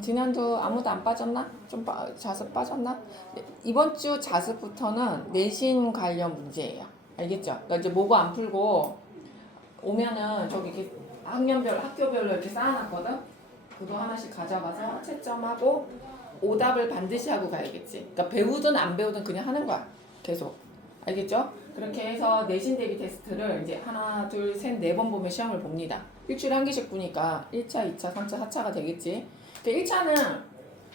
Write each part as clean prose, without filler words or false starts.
지난주 아무도 안 빠졌나? 자습 빠졌나? 이번 주 자습부터는 내신 관련 문제예요. 알겠죠? 그러니까 이제 모고 안 풀고 오면은 저기 이렇게 학교별로 이렇게 쌓아놨거든? 그거 하나씩 가져가서 채점하고 오답을 반드시 하고 가야겠지. 그러니까 배우든 안 배우든 그냥 하는 거야. 계속. 알겠죠? 그렇게 해서 내신 대비 테스트를 이제 하나, 둘, 셋, 네 번 보면 시험을 봅니다. 일주일에 한 개씩 보니까 1차, 2차, 3차, 4차가 되겠지. 1차는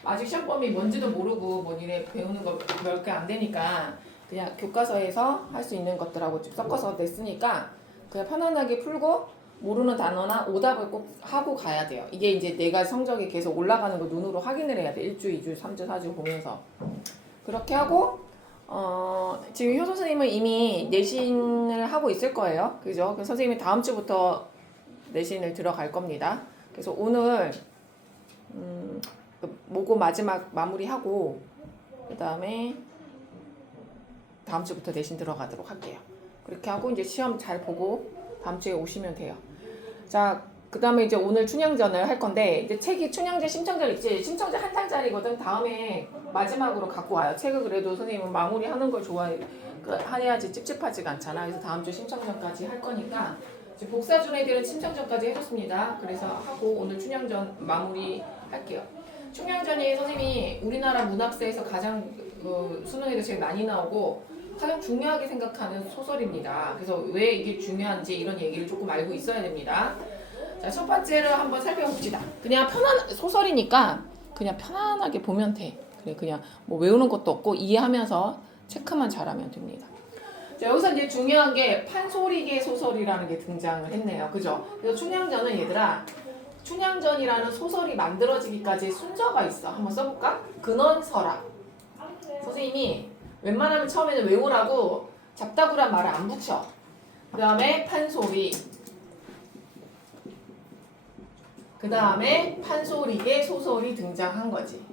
아직 시험범위 뭔지도 모르고 뭐니래 배우는 거 몇 개 안 되니까 그냥 교과서에서 할 수 있는 것들하고 좀 섞어서 냈으니까 그냥 편안하게 풀고 모르는 단어나 오답을 꼭 하고 가야 돼요. 이게 이제 내가 성적이 계속 올라가는 거 눈으로 확인을 해야 돼. 1주, 2주, 3주, 4주 보면서. 그렇게 하고 지금 효 선생님은 이미 내신을 하고 있을 거예요. 그죠? 그래서 선생님이 다음 주부터 내신을 들어갈 겁니다. 그래서 오늘 모고 마지막 마무리하고 그 다음에 다음 주부터 내신 들어가도록 할게요. 그렇게 하고 이제 시험 잘 보고 다음 주에 오시면 돼요. 자, 그 다음에 이제 오늘 춘향전을 할 건데 이제 책이 춘향전 심청전 있지. 심청전 한 장짜리거든. 다음에 마지막으로 갖고 와요. 책을 그래도 선생님은 마무리하는 걸 좋아해. 해야지 찝찝하지가 않잖아. 그래서 다음 주 심청전까지 할 거니까 이제 복사 준 애들은 심청전까지 해줬습니다. 그래서 하고 오늘 춘향전 마무리 할게요. 춘향전이 선생님이 우리나라 문학사에서 가장 수능에도 제일 많이 나오고 가장 중요하게 생각하는 소설입니다. 그래서 왜 이게 중요한지 이런 얘기를 조금 알고 있어야 됩니다. 자, 첫 번째를 한번 살펴봅시다. 그냥 소설이니까 그냥 편안하게 보면 돼. 그냥 뭐 외우는 것도 없고 이해하면서 체크만 잘하면 됩니다. 자, 여기서 이제 중요한 게 판소리계 소설이라는 게 등장을 했네요. 그죠? 그래서 춘향전은 얘들아, 춘향전이라는 소설이 만들어지기까지 순서가 있어. 한번 써볼까? 근원서라. 선생님이 웬만하면 처음에는 외우라고 잡다구란 말을 안 붙여. 그 다음에 판소리. 그 다음에 판소리계 소설이 등장한 거지.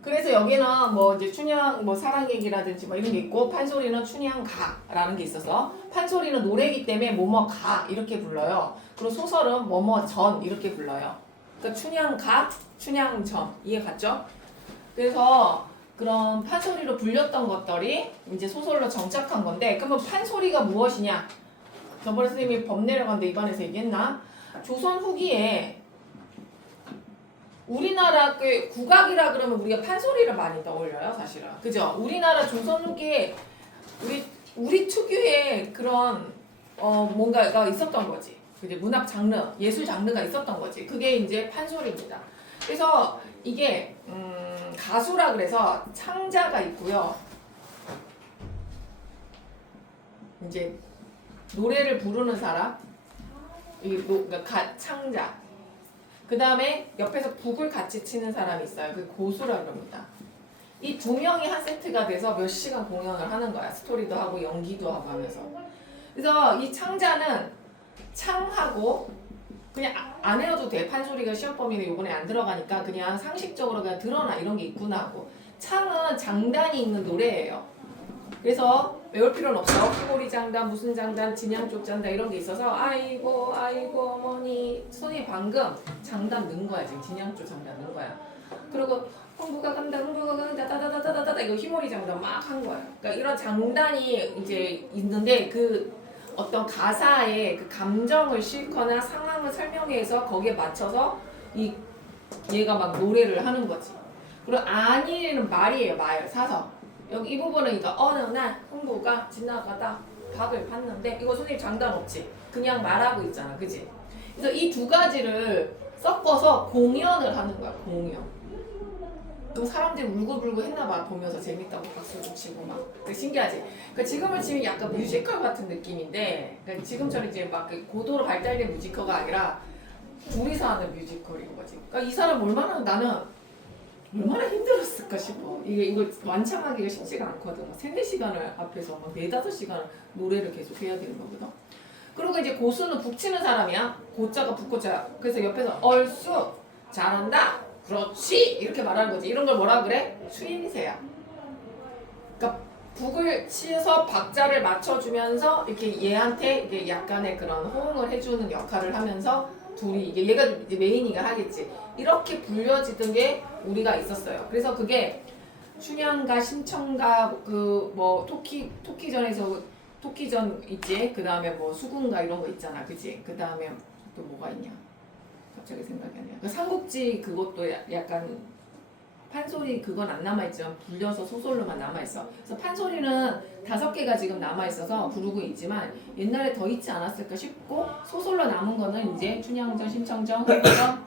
그래서 여기는 뭐 이제 춘향 뭐 사랑 얘기라든지 뭐 이런 게 있고 판소리는 춘향가라는 게 있어서 판소리는 노래이기 때문에 뭐뭐가 이렇게 불러요. 그리고 소설은 뭐뭐전 이렇게 불러요. 그러니까 춘향가, 춘향전 이해 갔죠? 그래서 그런 판소리로 불렸던 것들이 이제 소설로 정착한 건데 그러면 판소리가 무엇이냐? 저번에 선생님이 법 내려갔는데 입안에서 얘기했나? 조선 후기에 우리나라 그 국악이라 그러면 우리가 판소리를 많이 떠올려요, 사실은. 그죠? 우리나라 조선 후기에 우리 특유의 그런 뭔가가 있었던 거지. 이제 문학 장르, 예술 장르가 있었던 거지. 그게 이제 판소리입니다. 그래서 이게 가수라 그래서 창자가 있고요. 이제 노래를 부르는 사람, 그러니까 창자. 그 다음에 옆에서 북을 같이 치는 사람이 있어요. 그 고수라 그럽니다. 이 두 명이 한 세트가 돼서 몇 시간 공연을 하는 거야. 스토리도 하고 연기도 하고 하면서. 그래서 이 창자는 창하고 그냥 안 해도 돼. 판소리가 시험 범위에 요번에 안 들어가니까 그냥 상식적으로 그냥 드러나 이런 게 있구나 하고. 창은 장단이 있는 노래예요. 그래서 외울 필요는 없어. 희고리 장단, 무슨 장단, 진양 쪽 장단 이런 게 있어서 아이고 어머니 선생님 방금 장단 넣은 거야. 지금 진양 쪽 장단 넣은 거야. 그리고 흥부가 간다 다다다다다다 이거 희모리 장단 막 한 거야. 그러니까 이런 장단이 이제 있는데 그 어떤 가사의 그 감정을 싣거나 상황을 설명해서 거기에 맞춰서 얘가 막 노래를 하는 거지. 그리고 아니는 말이에요. 말 사서. 여기 이 부분은 그러니까 어느 날 흥부가 지나가다 박을 봤는데 이거 선생님 장단 없지? 그냥 말하고 있잖아. 그지? 그래서 이 두 가지를 섞어서 공연을 하는 거야. 공연. 그럼 사람들이 울고불고 했나봐. 보면서 재밌다고 박수도 치고 막. 신기하지? 그러니까 지금을 치면 약간 뮤지컬 같은 느낌인데 그러니까 지금처럼 이제 막 고도로 발달된 뮤지컬가 아니라 둘이서 하는 뮤지컬인 거지. 그러니까 이 사람 얼마나 힘들었을까 싶어. 이거 완창하기가 쉽지가 않거든. 3-4시간을 앞에서 막 4-5시간 노래를 계속 해야 되는 거거든. 그리고 이제 고수는 북치는 사람이야. 고자가 북고자. 그래서 옆에서 얼쑤 잘한다. 그렇지 이렇게 말하는 거지. 이런 걸 뭐라 그래? 추임새야. 그러니까 북을 치서 박자를 맞춰주면서 이렇게 얘한테 이게 약간의 그런 호응을 해주는 역할을 하면서 둘이 이게 얘가 이제 메인이가 하겠지. 이렇게 불려지던 게 우리가 있었어요. 그래서 그게 춘향가, 심청가, 그 뭐 토끼전에서 토끼전 있지. 그 다음에 뭐 수군가 이런 거 있잖아, 그지? 그 다음에 또 뭐가 있냐? 갑자기 생각이 안 나. 그 삼국지 그것도 약간 판소리 그건 안 남아있지만 불려서 소설로만 남아있어. 그래서 판소리는 5개가 지금 남아있어서 부르고 있지만 옛날에 더 있지 않았을까 싶고 소설로 남은 거는 이제 춘향전, 심청전, 호전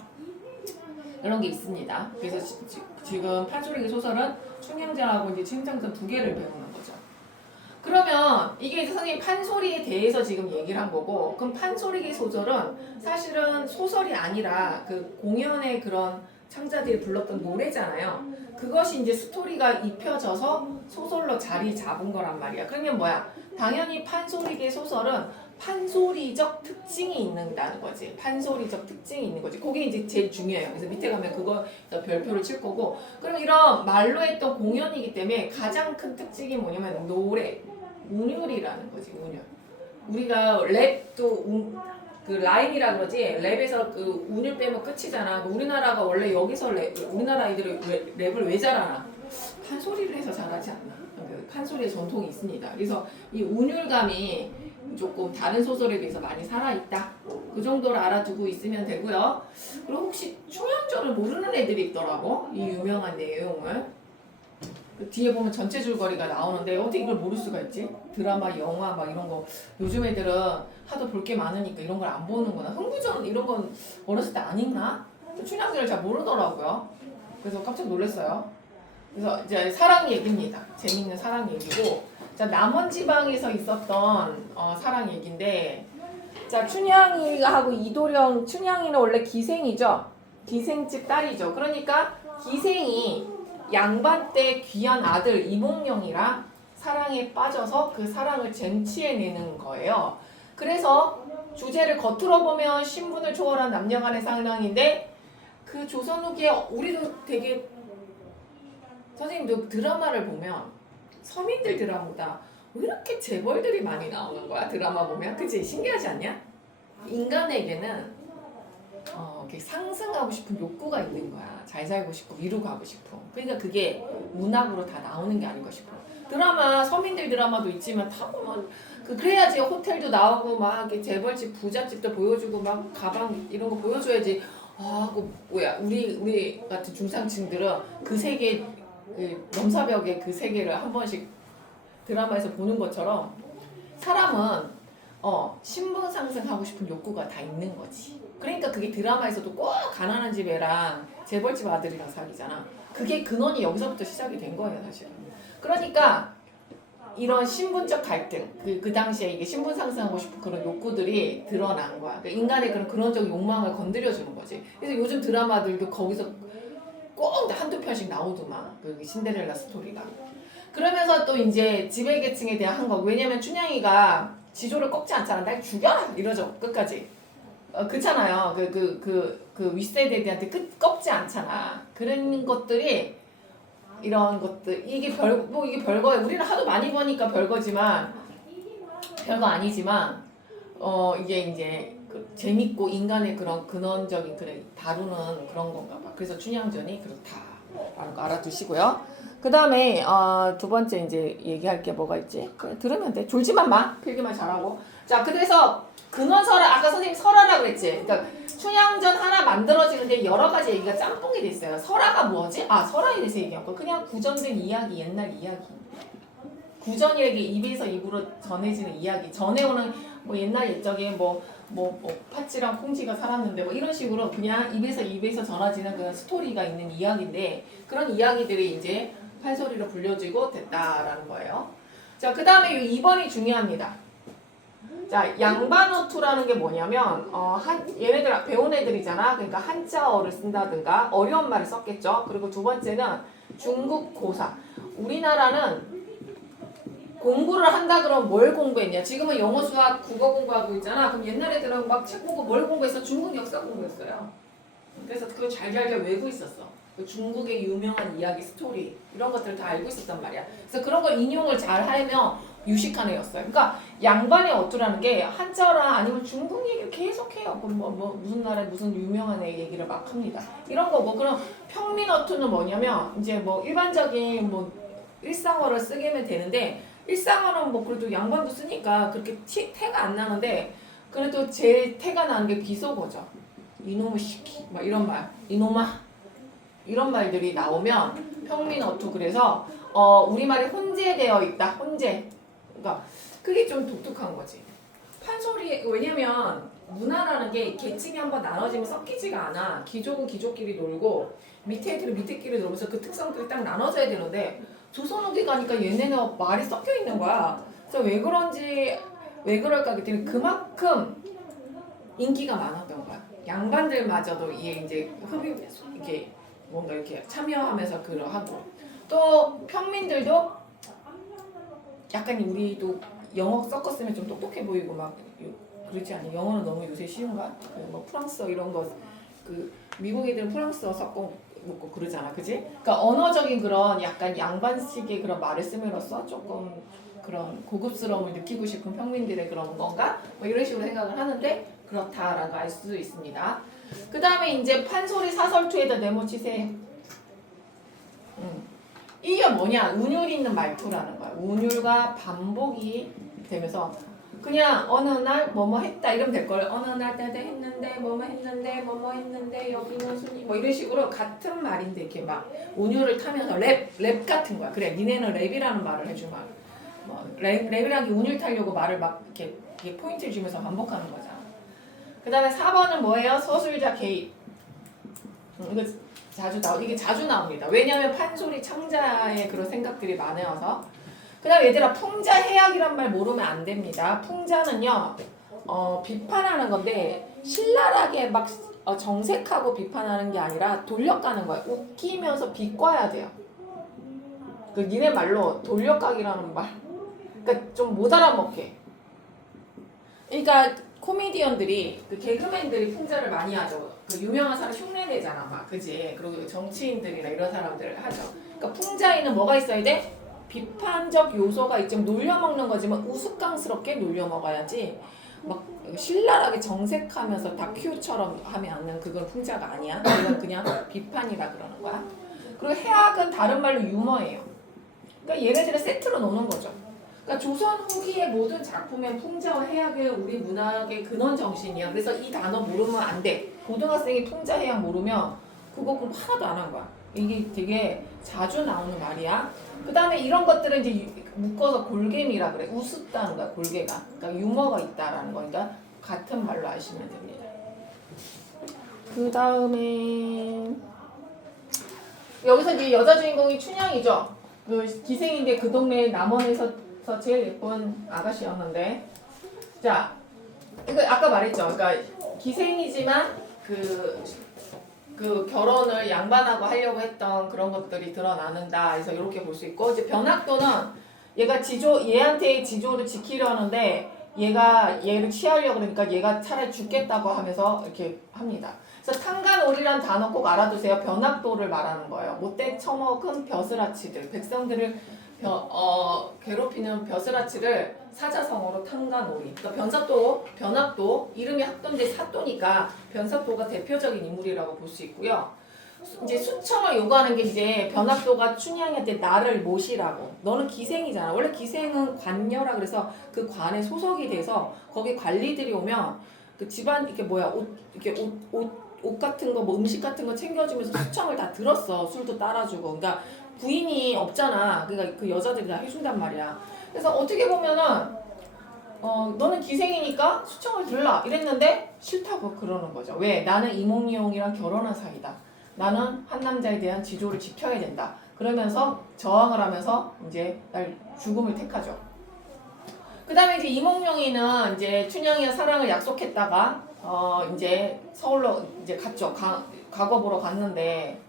이런 게 있습니다. 그래서 지금 판소리 소설은 춘향전하고 이제 심청전 2개를 배우는 거죠. 그러면 이게 이제 선생님 판소리에 대해서 지금 얘기를 한 거고, 그럼 판소리기 소설은 사실은 소설이 아니라 그 공연의 그런 창자들이 불렀던 노래잖아요. 그것이 이제 스토리가 입혀져서 소설로 자리 잡은 거란 말이야. 그러면 뭐야? 당연히 판소리기 소설은 판소리적 특징이 있는다는 거지. 판소리적 특징이 있는 거지. 그게 이제 제일 중요해요. 그래서 밑에 가면 그거 별표를 칠 거고. 그럼 이런 말로 했던 공연이기 때문에 가장 큰 특징이 뭐냐면 노래, 운율이라는 거지. 운율. 우리가 랩도 그 라임이라 그러지. 랩에서 그 운율 빼면 끝이잖아. 우리나라가 원래 여기서 우리나라 아이들이 랩을 왜 잘하나? 판소리를 해서 잘하지 않나? 판소리의 전통이 있습니다. 그래서 이 운율감이 조금 다른 소설에 비해서 많이 살아있다. 그 정도를 알아두고 있으면 되고요. 그리고 혹시 춘향전을 모르는 애들이 있더라고. 이 유명한 내용을. 그 뒤에 보면 전체 줄거리가 나오는데 어떻게 이걸 모를 수가 있지? 드라마, 영화 막 이런 거 요즘 애들은 하도 볼 게 많으니까 이런 걸 안 보는구나. 흥부전 이런 건 어렸을 때 안 읽나? 춘향전을 잘 모르더라고요. 그래서 깜짝 놀랐어요. 그래서 이제 사랑 얘기입니다. 재밌는 사랑 얘기고, 자 남원지방에서 있었던 사랑 얘기인데, 자 춘향이하고 이도령, 춘향이는 원래 기생이죠. 기생집 딸이죠. 그러니까 기생이 양반 때 귀한 아들 이몽룡이랑 사랑에 빠져서 그 사랑을 쟁취해내는 거예요. 그래서 주제를 겉으로 보면 신분을 초월한 남녀간의 사랑인데, 그 조선 후기에 우리도 되게 선생님도 드라마를 보면 서민들 드라마보다 왜 이렇게 재벌들이 많이 나오는 거야? 드라마 보면 그치? 신기하지 않냐? 인간에게는 이렇게 상승하고 싶은 욕구가 있는 거야. 잘 살고 싶고 위로 가고 싶어. 그러니까 그게 문학으로 다 나오는 게 아닌가 싶어. 드라마 서민들 드라마도 있지만 다 보면 그래야지 호텔도 나오고 막 이렇게 재벌집 부잣집도 보여주고 막 가방 이런 거 보여줘야지. 그 뭐야 우리 같은 중상층들은 그 세계 그 넘사벽의 그 세계를 한 번씩 드라마에서 보는 것처럼 사람은 신분 상승하고 싶은 욕구가 다 있는 거지. 그러니까 그게 드라마에서도 꼭 가난한 집 애랑 재벌집 아들이랑 사귀잖아. 그게 근원이 여기서부터 시작이 된 거예요, 사실은. 그러니까 이런 신분적 갈등, 그 당시에 이게 신분 상승하고 싶은 그런 욕구들이 드러난 거야. 그러니까 인간의 그런 근원적 욕망을 건드려주는 거지. 그래서 요즘 드라마들도 거기서 꼭 한두 편씩 나오더만, 그 신데렐라 스토리가. 그러면서 또 이제 지배계층에 대한 한 거. 왜냐면 춘향이가 지조를 꺾지 않잖아. 날 죽여! 이러죠, 끝까지. 그렇잖아요. 그 윗세대들한테 꺾지 않잖아. 그런 것들이, 이런 것들, 이게 이게 별거예요. 우리는 하도 많이 보니까 별거지만, 별거 아니지만, 이게 이제 재밌고 인간의 그런 근원적인 다루는 그런 건가 봐. 그래서 춘향전이 그렇다라는 거 알아두시고요. 그 다음에 두 번째 이제 얘기할 게 뭐가 있지? 그래, 들으면 돼. 졸지만 마. 필기만 잘하고. 자, 그래서 근원설화, 아까 선생님 설화라고 그랬지? 그러니까 춘향전 하나 만들어지는데 여러 가지 얘기가 짬뽕이 돼 있어요. 설화가 뭐지? 설화에 대해서 얘기하고 그냥 구전된 이야기, 옛날 이야기. 구전이라게 입에서 입으로 전해지는 이야기. 전해오는 뭐 옛날 옛적에 뭐 팥쥐랑 콩쥐가 살았는데 뭐 이런 식으로 그냥 입에서 전해지는 그런 스토리가 있는 이야기인데, 그런 이야기들이 이제 판소리로 불려지고 됐다라는 거예요. 자, 그 다음에 2번이 중요합니다. 자, 양반어투라는 게 뭐냐면 얘네들 배운 애들이잖아. 그러니까 한자어를 쓴다든가 어려운 말을 썼겠죠. 그리고 두 번째는 중국 고사. 우리나라는 공부를 한다 그러면 뭘 공부했냐? 지금은 영어, 수학, 국어 공부하고 있잖아. 그럼 옛날 애들은 막 책 보고 뭘 공부했어? 중국 역사 공부했어요. 그래서 그걸 잘 외우고 있었어. 그 중국의 유명한 이야기, 스토리 이런 것들을 다 알고 있었단 말이야. 그래서 그런 걸 인용을 잘 하면 유식한 애였어요. 그러니까 양반의 어투라는 게 한자라 아니면 중국 얘기를 계속해요. 무슨 나라에 무슨 유명한 애 얘기를 막 합니다. 이런 거고 그럼 평민 어투는 뭐냐면 이제 뭐 일반적인 뭐 일상어를 쓰게면 되는데 일상어는 뭐 그래도 양반도 쓰니까 그렇게 태가 안 나는데 그래도 제일 태가 나는 게 비속어죠. 이놈의 시키 막 이런 말, 이놈아 이런 말들이 나오면 평민 어투 그래서 우리말이 혼재되어 있다. 혼재. 그러니까 그게 좀 독특한 거지. 판소리 왜냐면 문화라는 게 계층이 한번 나눠지면 섞이지가 않아. 귀족은 귀족끼리 놀고 밑에 애들은 밑에끼리 놀면서 그 특성들이 딱 나눠져야 되는데 조선어디 가니까 얘네는 말이 섞여 있는 거야. 그래서 왜 그런지 왜 그럴까 그랬더니 그만큼 인기가 많았던 거야. 양반들마저도 이제 흡입 이게 뭔가 이렇게 참여하면서 하고 또 평민들도 약간 우리도 영어 섞었으면 좀 똑똑해 보이고 막 그렇지 않니? 영어는 너무 요새 쉬운가? 뭐 프랑스어 이런 거 그 미국 애들은 프랑스어 섞어 먹고 그러잖아, 그지? 그러니까 언어적인 그런 약간 양반식의 그런 말을 씀으로써 조금 그런 고급스러움을 느끼고 싶은 평민들의 그런 건가? 뭐 이런 식으로 생각을 하는데 그렇다라고 알 수 있습니다. 그 다음에 이제 판소리 사설투에다 네모치세요. 이게 뭐냐? 운율 있는 말투라는 거야. 운율과 반복이 되면서 그냥 어느 날 뭐뭐 했다 이러면 될 걸. 어느 날 따다 했는데 뭐뭐 했는데 여기는 순이 뭐 이런 식으로 같은 말인데 이렇게 막 운율을 타면서 랩 같은 거야. 그래, 니네는 랩이라는 말을 해주마. 뭐 랩이라는 게 운율 타려고 말을 막 이렇게 포인트를 주면서 반복하는 거잖아. 그 다음에 4번은 뭐예요? 서술자 개입. 이거 이게 자주 나옵니다. 왜냐하면 판소리 창자의 그런 생각들이 많아서. 그 다음에 얘들아 풍자해악이란 말 모르면 안 됩니다. 풍자는요 비판하는 건데 신랄하게 막 정색하고 비판하는 게 아니라 돌려가는 거예요. 웃기면서 비꼬아야 돼요. 그 니네 말로 돌려가기라는 말. 그러니까 좀 못 알아먹게. 그러니까 코미디언들이 그 개그맨들이 풍자를 많이 하죠. 그 유명한 사람 흉내 내잖아, 막 그지? 그리고 정치인들이나 이런 사람들 하죠. 그러니까 풍자에는 뭐가 있어야 돼? 비판적 요소가 있지만 놀려먹는 거지만 우스꽝스럽게 놀려먹어야지. 막 신랄하게 정색하면서 다큐처럼 하면 그건 풍자가 아니야. 이건 그냥 비판이라 그러는 거야. 그리고 해악은 다른 말로 유머예요. 그러니까 얘네들은 세트로 노는 거죠. 그러니까 조선 후기의 모든 작품의 풍자와 해악은 우리 문학의 근원 정신이야. 그래서 이 단어 모르면 안 돼. 고등학생이 풍자 해악 모르면 그거 그럼 하나도 안 한 거야. 이게 되게 자주 나오는 말이야. 그 다음에 이런 것들은 이제 묶어서 골개미라 그래. 우습다는 거야, 골개가. 그러니까 유머가 있다라는 거니까 같은 말로 아시면 됩니다. 그 다음에 여기서 이제 여자 주인공이 춘향이죠. 그 기생인데 그 동네 남원에서 제일 예쁜 아가씨였는데, 자, 이거 아까 말했죠. 그러니까 기생이지만 그 결혼을 양반하고 하려고 했던 그런 것들이 드러나는다. 그래서 이렇게 볼 수 있고, 이제 변학도는 얘가 얘한테 지조를 지키려는데 얘가 얘를 취하려고 그러니까 얘가 차라리 죽겠다고 하면서 이렇게 합니다. 그래서 탕간오리란 단어 꼭 알아두세요. 변학도를 말하는 거예요. 못돼 처먹은 벼슬아치들, 백성들을 괴롭히는 벼슬아치를 사자성어로 탕간오리. 그러니까 변학도 이름이 학도인데 사도니까 변사도가 대표적인 인물이라고 볼 수 있고요. 이제 수청을 요구하는 게 이제 변학도가 춘향이한테 나를 모시라고. 너는 기생이잖아. 원래 기생은 관녀라 그래서 그 관에 소속이 돼서 거기 관리들이 오면 그 집안 이렇게 옷 같은 거, 뭐 음식 같은 거 챙겨주면서 수청을 다 들었어. 술도 따라주고. 그러니까 부인이 없잖아. 그러니까 그 여자들이 다 해준단 말이야. 그래서 어떻게 보면은 너는 기생이니까 수청을 들라 이랬는데 싫다고 그러는 거죠. 왜? 나는 이몽룡이랑 결혼한 사이다. 나는 한 남자에 대한 지조를 지켜야 된다. 그러면서 저항을 하면서 이제 날 죽음을 택하죠. 그 다음에 이제 이몽룡이는 이제 춘향이와 사랑을 약속했다가 이제 서울로 이제 갔죠. 과거 보러 갔는데,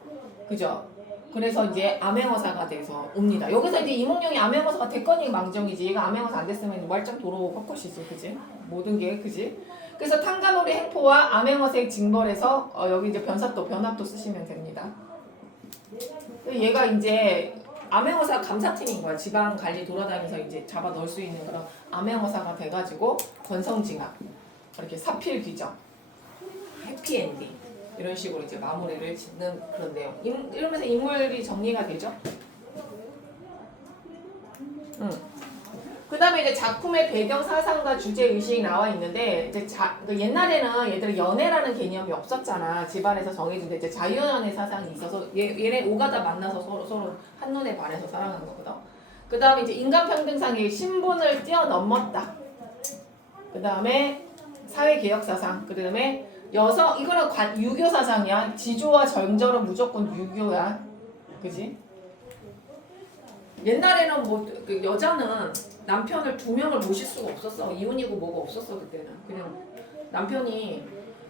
그죠? 그래서 이제 암행어사가 돼서 옵니다. 여기서 이제 이몽룡이 암행어사가 됐거니 망정이지. 얘가 암행어사 안 됐으면 말짱 도로 헛것이지, 그지? 모든 게, 그지? 그래서 탕간오리 행포와 암행어사의 징벌에서 여기 이제 변학도 쓰시면 됩니다. 얘가 이제 암행어사 감사팀인 거야. 지방 관리 돌아다니면서 이제 잡아 넣을 수 있는 그런 암행어사가 돼가지고 권성징악, 이렇게 사필귀정, 해피엔딩 이런 식으로 이제 마무리를 짓는 그런 내용. 이러면서 인물이 정리가 되죠. 그 다음에 이제 작품의 배경 사상과 주제 의식이 나와 있는데 이제 옛날에는 얘들 연애라는 개념이 없었잖아. 집안에서 정해진데 이제 자유연애 사상이 있어서 얘네 오가다 만나서 서로 한눈에 반해서 사랑하는 거거든. 그 다음에 이제 인간평등상의 신분을 뛰어넘었다. 그 다음에 사회개혁 사상. 그 다음에 여성 이거는 유교 사상이야. 지조와 정절은 무조건 유교야. 그지? 옛날에는 그 여자는 남편을 2명을 모실 수가 없었어. 이혼이고 뭐가 없었어 그때는. 그냥 남편이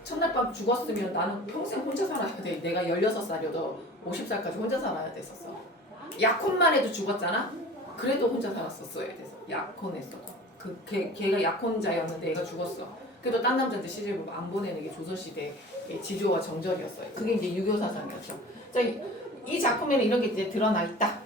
첫날 밤 죽었으면 나는 평생 혼자 살아야 돼. 내가 16살이어도 50살까지 혼자 살아야 됐었어. 약혼만 해도 죽었잖아. 그래도 혼자 살았었어야 돼서 약혼했어도. 걔가 약혼자였는데 얘가 죽었어. 그래도 딴 남자한테 시집을 안 보내는 게 조선시대 지조와 정절이었어요. 그게 이제 유교 사상이었죠. 자, 이 작품에는 이런 게 이제 드러나 있다.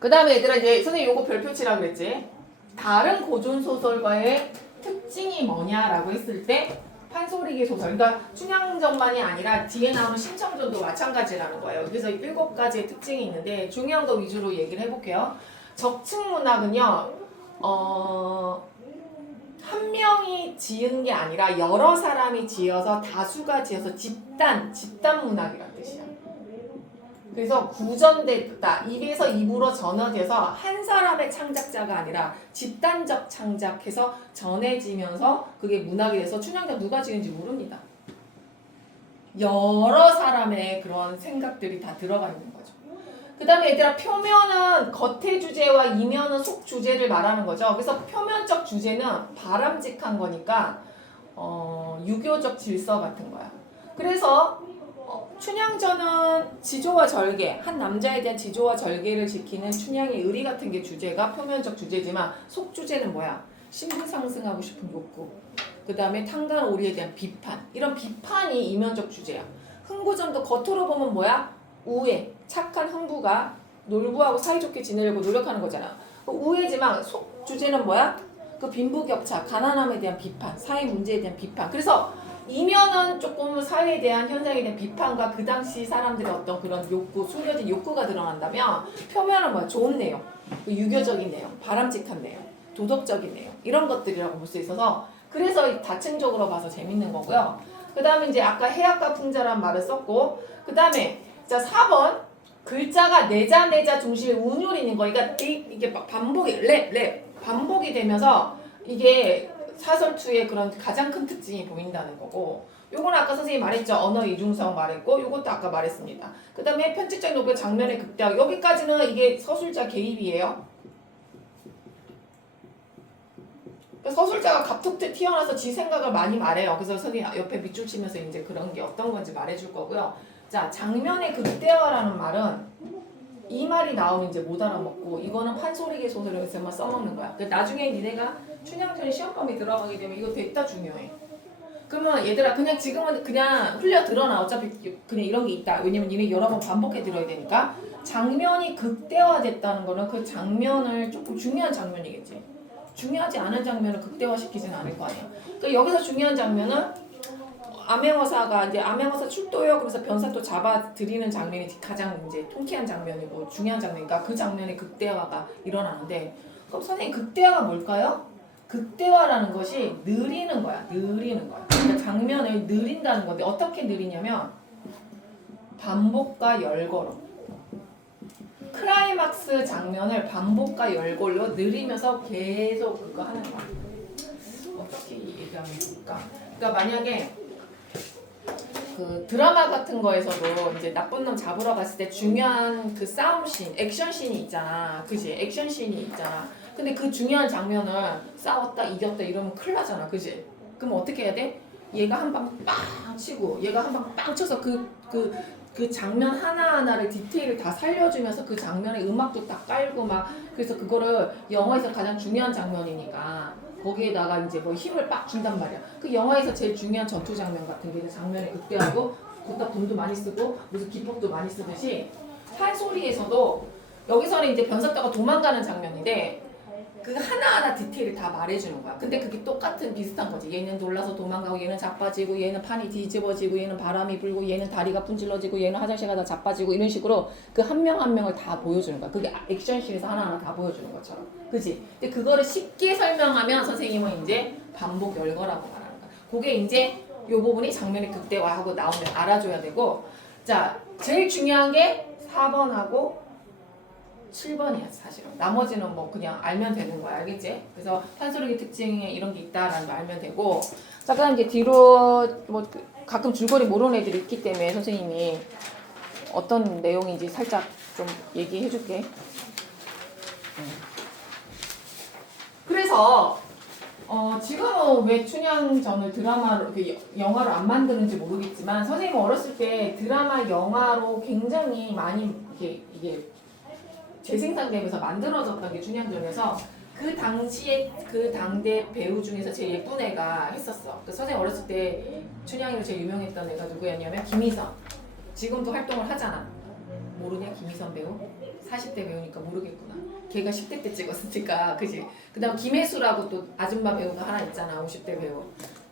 그 다음에 얘들아 이제 선생님 요거 별표치라고 그랬지. 다른 고전소설과의 특징이 뭐냐라고 했을 때 판소리기 소설, 그러니까 춘향전만이 아니라 뒤에 나오는 신청전도 마찬가지라는 거예요. 그래서 7가지의 특징이 있는데 중요한 거 위주로 얘기를 해볼게요. 적층문학은요 한 명이 지은 게 아니라 여러 사람이 지어서 다수가 지어서 집단 문학이라는 뜻이야. 그래서 구전됐다. 입에서 입으로 전해져서 한 사람의 창작자가 아니라 집단적 창작해서 전해지면서 그게 문학이 돼서 춘향전 누가 지은지 모릅니다. 여러 사람의 그런 생각들이 다 들어가 있는 거죠. 그 다음에 얘들아 표면은 겉의 주제와 이면은 속 주제를 말하는 거죠. 그래서 표면적 주제는 바람직한 거니까 유교적 질서 같은 거야. 그래서 춘향전은 지조와 절개, 한 남자에 대한 지조와 절개를 지키는 춘향의 의리 같은 게 주제가 표면적 주제지만 속 주제는 뭐야? 신분 상승하고 싶은 욕구. 그 다음에 탕간오리에 대한 비판. 이런 비판이 이면적 주제야. 흥부전도 겉으로 보면 뭐야? 우애, 착한 흥부가 놀부하고 사이좋게 지내려고 노력하는 거잖아. 우애지만 속 주제는 뭐야? 그 빈부격차, 가난함에 대한 비판, 사회 문제에 대한 비판. 그래서 이면은 조금 사회에 대한 현상에 대한 비판과 그 당시 사람들의 어떤 그런 욕구, 숨겨진 욕구가 드러난다면 표면은 뭐야? 좋은 내용, 유교적인 내용, 바람직한 내용, 도덕적인 내용 이런 것들이라고 볼 수 있어서 그래서 다층적으로 봐서 재밌는 거고요. 그 다음에 이제 아까 해악과 풍자란 말을 썼고 그 다음에 자 4번 글자가 내자 중심에 운율이 있는 거. 그러니까 이게 반복이 반복이 되면서 이게 사설투의 그런 가장 큰 특징이 보인다는 거고 요건 아까 선생님이 말했죠. 언어 이중성 말했고 요것도 아까 말했습니다. 그 다음에 편집적 노골 장면의 극대화 여기까지는 이게 서술자 개입이에요. 서술자가 갑툭 튀어나와서 지 생각을 많이 말해요. 그래서 선생님 옆에 밑줄 치면서 이제 그런 게 어떤 건지 말해줄 거고요. 자, 장면의 극대화라는 말은 이 말이 나오면 이제 못 알아먹고 이거는 판소리계 소설에서만 써먹는 거야. 나중에 니네가 춘향전 시험범위 들어가게 되면 이거 됐다 중요해. 그러면 얘들아 그냥 지금은 그냥 흘려 드러나. 어차피 그냥 이런 게 있다. 왜냐면 니네 여러 번 반복해 들어야 되니까. 장면이 극대화됐다는 거는 그 장면을 조금 중요한 장면이겠지. 중요하지 않은 장면을 극대화시키지는 않을 거 아니야. 그러니까 여기서 중요한 장면은 암행어사가 이제 암행어사 출도요. 그래서 변사또 잡아들이는 장면이 가장 이제 통쾌한 장면이고 중요한 장면이니까 그 장면의 극대화가 일어나는데 그럼 선생님 극대화가 뭘까요? 극대화라는 것이 느리는 거야. 그러니까 장면을 느린다는 건데 어떻게 느리냐면 반복과 열거로. 클라이막스 장면을 반복과 열골로 느리면서 계속 그거 하는 거야. 어떻게 얘기하면 좋을까? 그러니까 만약에 그 드라마 같은 거에서도 이제 나쁜 놈 잡으러 갔을 때 중요한 그 싸움 씬, 액션 씬이 있잖아. 그지? 액션 씬이 있잖아. 근데 그 중요한 장면을 싸웠다, 이겼다 이러면 큰일 나잖아. 그지? 그럼 어떻게 해야 돼? 얘가 한 방 빵 치고 얘가 한 방 빵 쳐서 그 장면 하나하나를 디테일을 다 살려주면서 그 장면에 음악도 딱 깔고 막 그래서 그거를 영화에서 가장 중요한 장면이니까 거기에다가 이제 뭐 힘을 빡 준단 말이야. 그 영화에서 제일 중요한 전투 장면 같은 게 장면에 극대화하고 거기다 돈도 많이 쓰고 무슨 기법도 많이 쓰듯이 판소리에서도 여기서는 이제 변사또가 도망가는 장면인데 그 하나하나 디테일을 다 말해주는 거야. 근데 그게 똑같은 비슷한 거지. 얘는 놀라서 도망가고 얘는 자빠지고 얘는 판이 뒤집어지고 얘는 바람이 불고 얘는 다리가 분질러지고 얘는 화장실 가다 자빠지고 이런 식으로 그 한 명 한 명을 다 보여주는 거야. 그게 액션씬에서 하나하나 다 보여주는 것처럼. 그지? 근데 그거를 쉽게 설명하면 선생님은 이제 반복 열거라고 말하는 거야. 그게 이제 요 부분이 장면이 극대화하고 나오면 알아줘야 되고 자 제일 중요한 게 4번하고 7번이야 사실은. 나머지는 뭐 그냥 알면 되는 거야. 알겠지? 그래서 판소리의 특징에 이런 게 있다라는 거 알면 되고 잠깐 이제 뒤로 뭐 가끔 줄거리 모르는 애들이 있기 때문에 선생님이 어떤 내용인지 살짝 좀 얘기해 줄게. 그래서 지금은 왜 춘향전을 드라마로 영화로 안 만드는지 모르겠지만 선생님 어렸을 때 드라마 영화로 굉장히 많이 이게 재생산되면서 만들어졌던 게 춘향전에서 그 당시에 그 당대 배우 중에서 제일 예쁜 애가 했었어. 그 선생님 어렸을 때 춘향이로 제일 유명했던 애가 누구였냐면 김희선. 지금도 활동을 하잖아. 모르냐 김희선 배우? 40대 배우니까 모르겠구나. 걔가 10대 때 찍었으니까 그지? 그 다음 김혜수라고 또 아줌마 배우가 하나 있잖아. 50대 배우.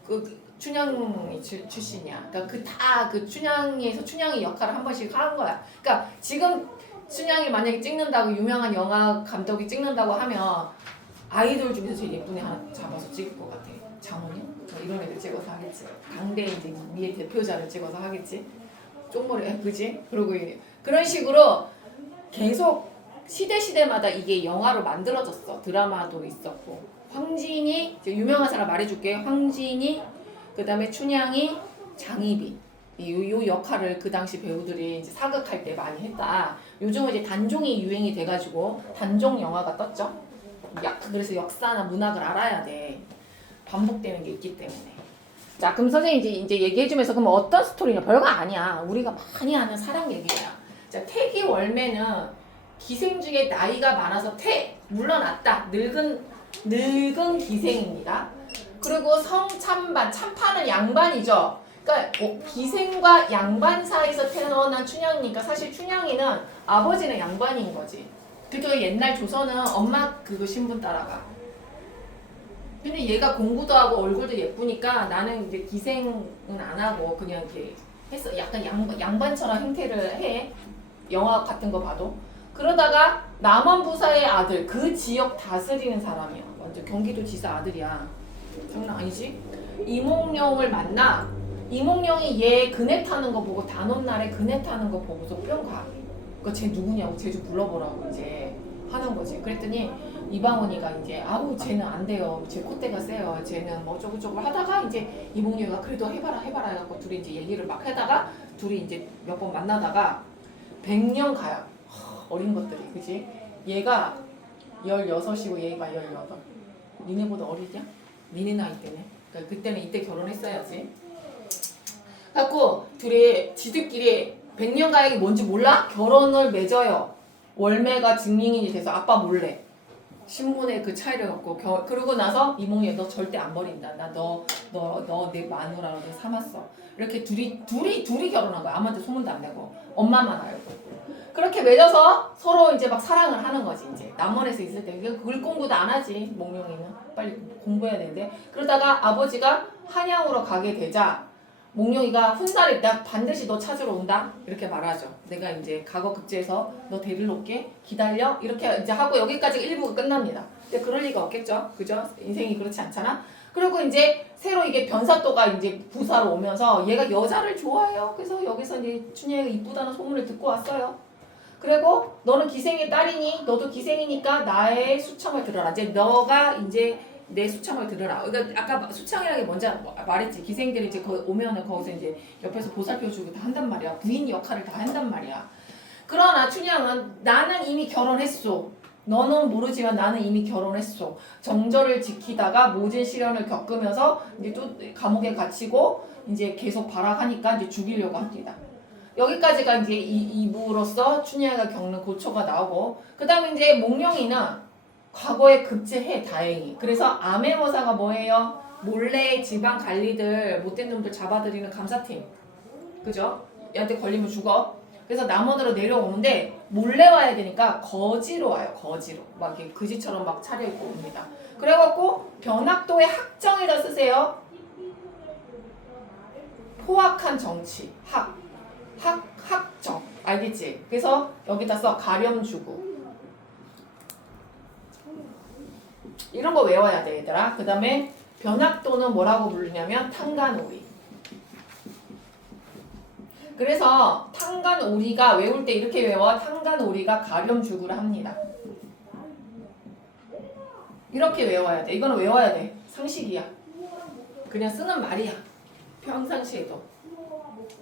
그 춘향이 출신이야. 그러니까 그 춘향이에서 춘향이 역할을 한 번씩 하는 거야. 그러니까 지금 춘향이 만약에 찍는다고 유명한 영화 감독이 찍는다고 하면 아이돌 중에서 제일 예쁜 애 하나 잡아서 찍을 것 같아. 장원영? 이런 애들 찍어서 하겠지. 당대 이제 미의 대표자를 찍어서 하겠지. 쪽머리 그지? 그리고 그런 식으로 계속 시대마다 이게 영화로 만들어졌어. 드라마도 있었고 황진이 이제 유명한 사람 말해줄게. 황진이 그다음에 춘향이 장희빈 요 역할을 그 당시 배우들이 이제 사극할 때 많이 했다. 요즘은 이제 단종이 유행이 돼가지고 단종 영화가 떴죠. 그래서 역사나 문학을 알아야 돼. 반복되는 게 있기 때문에. 자, 그럼 선생님 이제 얘기해주면서 그럼 어떤 스토리냐? 별거 아니야. 우리가 많이 아는 사랑 얘기야. 자, 태기 월매는 기생 중에 나이가 많아서 물러났다. 늙은 기생입니다. 그리고 성참반, 참판은 양반이죠. 그러니까 기생과 양반 사이에서 태어난 춘향이니까 사실 춘향이는 아버지는 양반인 거지. 그래도 옛날 조선은 엄마 그거 신분 따라가. 근데 얘가 공부도 하고 얼굴도 예쁘니까 나는 이제 기생은 안 하고 그냥 이렇게 했어. 약간 양반처럼 행태를 해. 영화 같은 거 봐도. 그러다가 남원부사의 아들, 그 지역 다스리는 사람이야. 완전 경기도지사 아들이야. 장난 아니지? 이몽룡을 만나. 이몽룡이 얘 그네 타는 거 보고 단오날에 그네 타는 거 보고서 뿅 가. 그거 쟤 누구냐고 제주 불러보라고 이제 하는 거지. 그랬더니 이방원이가 이제 아우 쟤는 안 돼요. 쟤 콧대가 세요. 쟤는 뭐 어쩌고저쩌고 하다가 이제 이몽룡이가 그래도 해봐라 해갖고 둘이 이제 얘기를 막 하다가 둘이 이제 몇 번 만나다가 100년 가요. 어린 것들이 그지? 얘가 16이고 얘가 18. 니네보다 어리냐? 니네 나이 때네. 그러니까 그때는 이때 결혼했어야지. 갖고 둘이 지들끼리 100년 가약이 뭔지 몰라? 결혼을 맺어요. 월매가 증명인이 돼서 아빠 몰래 신분의 그 차이를 갖고 그러고 나서 이몽이 너 절대 안 버린다. 나 너 내 마누라로 내 삼았어. 이렇게 둘이 결혼한 거야. 아무한테 소문도 안 내고 엄마만 알고. 그렇게 맺어서 서로 이제 막 사랑을 하는 거지. 이제 남원에서 있을 때 글 공부도 안 하지. 몽룡이는 빨리 공부해야 되는데 그러다가 아버지가 한양으로 가게 되자 몽룡이가 훗날에 내가 반드시 너 찾으러 온다 이렇게 말하죠. 내가 이제 과거 급제해서 너 데리러 올게 기다려 이렇게 이제 하고 여기까지 1부가 끝납니다. 근데 그럴 리가 없겠죠. 그죠? 인생이 그렇지 않잖아. 그리고 이제 새로 이게 변사또가 이제 부사로 오면서 얘가 여자를 좋아해요. 그래서 여기서 이제 춘향이가 이쁘다는 소문을 듣고 왔어요. 그리고 너는 기생의 딸이니 너도 기생이니까 나의 수청을 들어라. 이제 너가 이제 내 수청을 들으라. 그러니까 아까 수청이라는 게 뭔지 말했지. 기생들이 이제 오면은 거기서 이제 옆에서 보살펴주고 다 한단 말이야. 부인 역할을 다 한단 말이야. 그러나 춘향은 나는 이미 결혼했어. 너는 모르지만 나는 이미 결혼했어. 정절을 지키다가 모진 시련을 겪으면서 이제 또 감옥에 갇히고 이제 계속 발악하니까 이제 죽이려고 합니다. 여기까지가 이제 2부로서 춘향이가 겪는 고초가 나오고 그 다음에 이제 몽룡이는 과거에 급제해 다행히. 그래서 암행어사가 뭐예요? 몰래 지방 관리들 못된 놈들 잡아들이는 감사팀. 그죠? 얘한테 걸리면 죽어. 그래서 남원으로 내려오는데 몰래 와야 되니까 거지로 와요. 거지로. 막 이렇게 그지처럼 막 차려입고 옵니다. 그래갖고 변학도에 학정에다 쓰세요. 포악한 정치. 학정. 알겠지? 그래서 여기다 써. 가렴 주고. 이런 거 외워야 돼, 얘들아. 그 다음에 변학도는 뭐라고 부르냐면 탕간오리. 그래서 탕간오리가 외울 때 이렇게 외워. 탕간오리가 가렴주구를 합니다. 이렇게 외워야 돼. 이거는 외워야 돼. 상식이야. 그냥 쓰는 말이야. 평상시에도.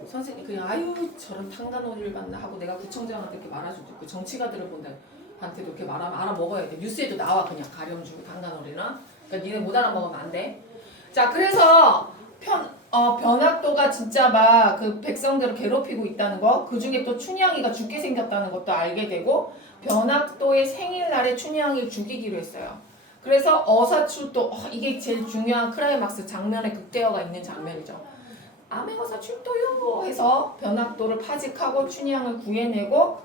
선생님 그냥 아유 저런 탕간오리를 봤나 하고 내가 구청장한테 이렇게 말해주고 그 정치가들을 본다한테도 이렇게 알아먹어야 돼. 뉴스에도 나와 그냥 가렴주구 탕간오리는. 그러니까 니네 못 알아먹으면 안 돼. 자 그래서 변학도가 진짜 막 그 백성들을 괴롭히고 있다는 거, 그 중에 또 춘향이가 죽게 생겼다는 것도 알게 되고, 변학도의 생일날에 춘향이를 죽이기로 했어요. 그래서 어사출도, 이게 제일 중요한 클라이막스 장면에 극대화가 있는 장면이죠. 암행어사 출도요 해서 변학도를 파직하고 춘향을 구해내고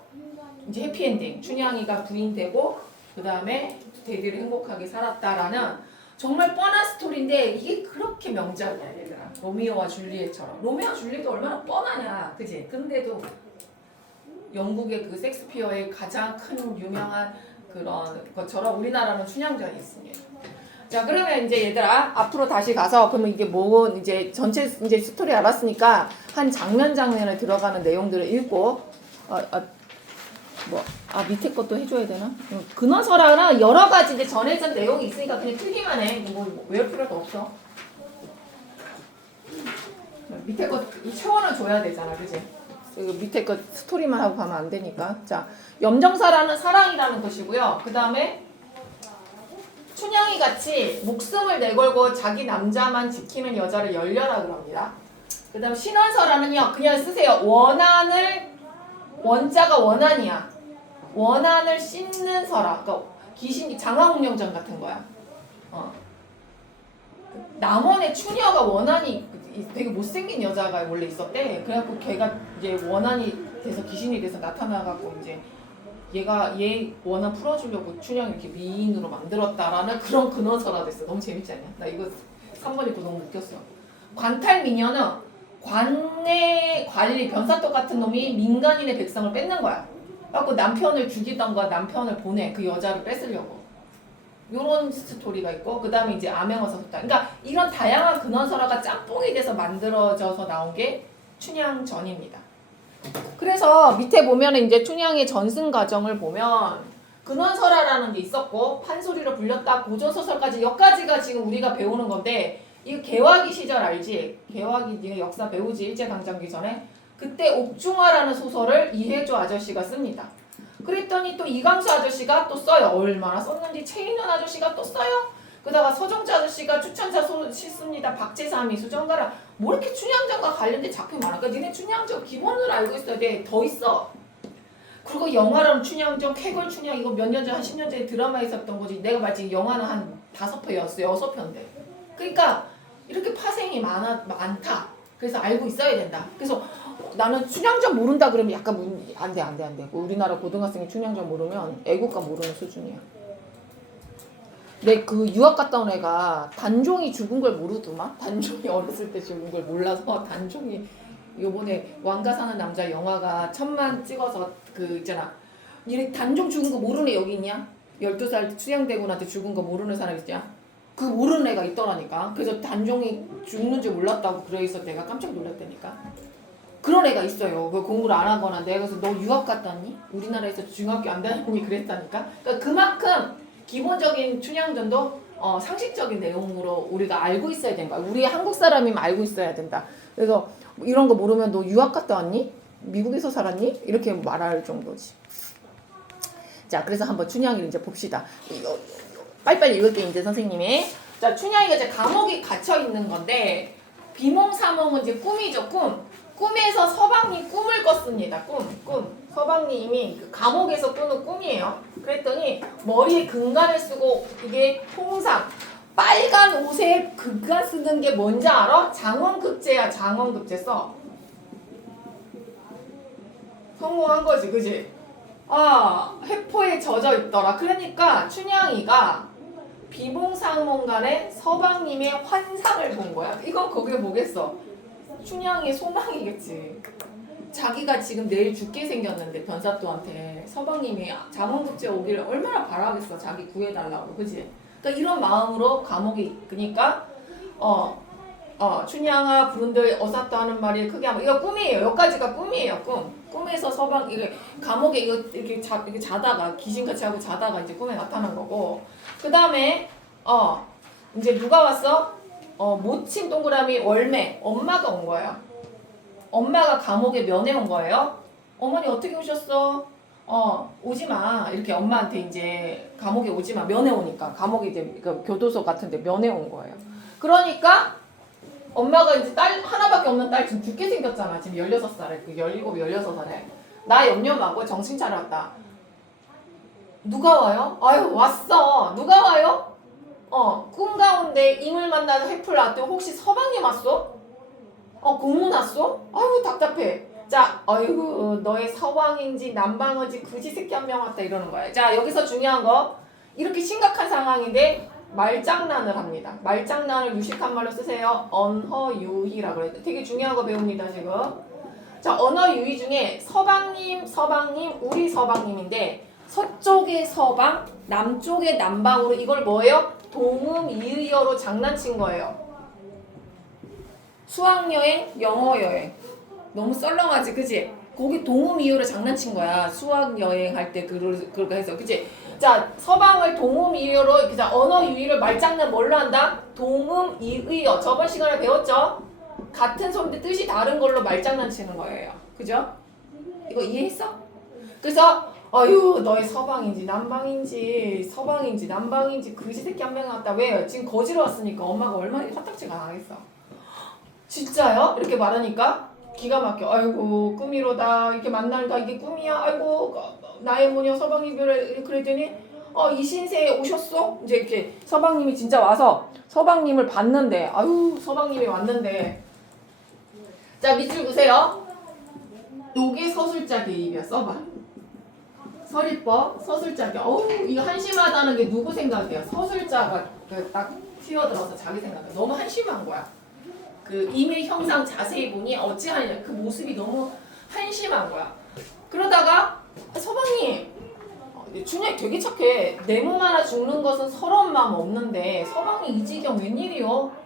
이제 해피엔딩, 춘향이가 부인되고 그 다음에 대들이 행복하게 살았다라는 정말 뻔한 스토리인데 이게 그렇게 명작이야 얘들아. 로미오와 줄리엣처럼. 로미오와 줄리엣도 얼마나 뻔하냐 그지? 근데도 영국의 그 섹스피어의 가장 큰 유명한 그런 것처럼 우리나라는 춘향전이 있습니다. 자 그러면 이제 얘들아 앞으로 다시 가서 그러면 이게 뭐 이제 전체 이제 스토리 알았으니까 한 장면에 들어가는 내용들을 읽고 밑에 것도 해줘야 되나? 근원설화는 여러 가지 이제 전해진 내용이 있으니까 그냥 틀기만 해. 뭐 외울 필요도 없어. 밑에 것 최원을 줘야 되잖아, 그지? 밑에 것 스토리만 하고 가면 안 되니까. 자, 염정사라는 사랑이라는 것이고요. 그 다음에 춘향이 같이 목숨을 내걸고 자기 남자만 지키는 여자를 열려라 그럽니다. 그 다음 신원설화는요, 그냥 쓰세요. 원자가 원한이야. 원한을 씹는 설화. 그러니까 귀신이 장화홍련전 같은 거야. 남원의 추녀가 원한이 되게 못생긴 여자가 원래 있었대. 그래갖고 걔가 이제 원한이 돼서 귀신이 돼서 나타나갖고 이제 얘 원한 풀어주려고 춘향이 이렇게 미인으로 만들었다라는 그런 근원설화 됐어. 너무 재밌지 않냐? 나 이거 3번 읽고 너무 웃겼어. 관탈미녀는 관내 관리 변사떡 같은 놈이 민간인의 백성을 뺏는 거야. 그래갖고 남편을 죽이던가 남편을 보내 그 여자를 뺏으려고. 요런 스토리가 있고 그 다음에 이제 암행어사 속담. 그러니까 이런 다양한 근원설화가 짬뽕이 돼서 만들어져서 나온 게 춘향전입니다. 그래서 밑에 보면 이제 춘향의 전승 과정을 보면 근원설화라는 게 있었고 판소리로 불렸다 고전소설까지 여기까지가 지금 우리가 배우는 건데 이거 개화기 시절 알지? 개화기 네가 역사 배우지 일제강점기 전에 그때 옥중화라는 소설을 이혜조 아저씨가 씁니다. 그랬더니 또 이광수 아저씨가 또 써요. 얼마나 썼는지 최인원 아저씨가 또 써요. 그러다가 서정주 아저씨가 추천사 씁니다. 박재삼이 수정가라. 뭐 이렇게 춘향전과 관련된 작품이 많아. 그러니까 니네 춘향전 기본을 알고 있어야 돼. 더 있어. 그리고 영화로는 춘향전, 쾌걸 춘향 이거 몇 년 전, 한 10년 전에 드라마에 있었던 거지. 내가 말지 영화는 한 5편이었어. 6편인데. 그러니까 이렇게 파생이 많다. 그래서 알고 있어야 된다. 그래서 나는 춘향전 모른다 그러면 약간 안 돼. 우리나라 고등학생이 춘향전 모르면 애국가 모르는 수준이야. 내 그 유학 갔다 온 애가 단종이 죽은 걸 모르더만. 단종이 어렸을 때 죽은 걸 몰라서 단종이 요번에 왕가 사는 남자 영화가 1000만 찍어서 그 있잖아. 이래 단종 죽은 거 모르는 애 여기 있냐? 12살 춘향대군한테 죽은 거 모르는 사람 있냐? 그 모르는 애가 있더라니까. 그래서 단종이 죽는 줄 몰랐다고 그래 있어. 내가 깜짝 놀랐다니까. 그런 애가 있어요. 그 공부를 안 하거나 내가 그래서 너 유학 갔다 왔니? 우리나라에서 중학교 안 다녔니? 그랬다니까. 그러니까 그만큼 기본적인 춘향전도 상식적인 내용으로 우리가 알고 있어야 되는 거야. 우리 한국 사람이면 알고 있어야 된다. 그래서 이런 거 모르면 너 유학 갔다 왔니? 미국에서 살았니? 이렇게 말할 정도지. 자, 그래서 한번 춘향이를 이제 봅시다. 이거 빨리빨리 읽을게 이제 선생님이. 자, 춘향이가 이제 감옥에 갇혀 있는 건데 비몽사몽은 이제 꿈이죠. 꿈에서 서방님 꿈을 꿨습니다. 꿈. 서방님이 그 감옥에서 꾸는 꿈이에요. 그랬더니 머리에 금관을 쓰고 이게 통상 빨간 옷에 금관 쓰는 게 뭔지 알아? 장원급제야. 장원급제 써. 성공한 거지, 그지? 아, 회포에 젖어 있더라. 그러니까 춘향이가 비몽사몽간에 서방님의 환상을 본 거야. 이건 거기에 뭐겠어? 춘향이의 소망이겠지. 자기가 지금 내일 죽게 생겼는데 변사또한테 서방님이 장원급제 오기를 얼마나 바라겠어. 자기 구해달라고, 그지? 그러니까 이런 마음으로 감옥에 그러니까 춘향아 부른들 어사또 하는 말이 크게 하면 이거 꿈이에요. 여기까지가 꿈이에요. 꿈에서 서방 이게 감옥에 이거 이렇게 자다가 귀신같이 하고 자다가 이제 꿈에 나타난 거고. 그 다음에 이제 누가 왔어? 모친 동그라미 월매 엄마가 온 거예요. 엄마가 감옥에 면회 온 거예요. 어머니 어떻게 오셨어? 오지 마. 이렇게 엄마한테 이제 감옥에 오지 마. 면회 오니까 감옥에 이제 그 교도소 같은데 면회 온 거예요. 그러니까 엄마가 이제 딸 하나밖에 없는 딸 지금 죽게 생겼잖아. 지금 16살에 17, 16살에 나 염려하고 정신 차렸다. 누가 와요? 아유 왔어. 누가 와요? 꿈 가운데 임을 만나는 해플 나왔대. 혹시 서방님 왔어? 고문 왔어? 아유 답답해. 자, 아이고 너의 서방인지 남방인지 그지 새끼 한 명 왔다 이러는 거야. 자, 여기서 중요한 거 이렇게 심각한 상황인데 말장난을 합니다. 말장난을 유식한 말로 쓰세요. 언허유희라고 그래요. 되게 중요한 거 배웁니다 지금. 자, 언어유희 중에 서방님, 우리 서방님인데 서쪽의 서방, 남쪽의 남방으로 이걸 뭐예요? 동음이의어로 장난친 거예요. 수학여행, 영어여행. 너무 썰렁하지, 그치? 거기 동음이의어로 장난친 거야. 수학여행 할 때 그렇게 해서, 그치? 자, 서방을 동음이의어로, 그자 언어유희를 말장난 뭘로 한다? 동음이의어. 저번 시간에 배웠죠? 같은 소리인데 뜻이 다른 걸로 말장난 치는 거예요. 그죠? 이거 이해했어? 그래서 아유 너의 서방인지 남방인지 그지 새끼 한 명 왔다. 왜? 지금 거지로 왔으니까 엄마가 얼마나 화딱지가 나겠어. 진짜요? 이렇게 말하니까 기가 막혀. 아이고 꿈이로다. 이렇게 만나니까 이게 꿈이야. 아이고 나의 모녀 서방이 그랬더니 이 신세에 오셨어? 이제 이렇게 서방님이 진짜 와서 서방님을 봤는데 아유 서방님이 왔는데 자 밑줄 그세요. 요게 서술자 개입이야. 써봐. 서리법 서술자. 이거 한심하다는 게 누구 생각이야? 서술자가 딱 튀어들어서 자기 생각이야. 너무 한심한 거야. 그 이미 형상 자세히 보니 어찌하냐 그 모습이 너무 한심한 거야. 그러다가 서방님 춘향이 되게 착해. 내 몸 하나 죽는 것은 서러운 마음 없는데 서방이 이 지경 웬일이요?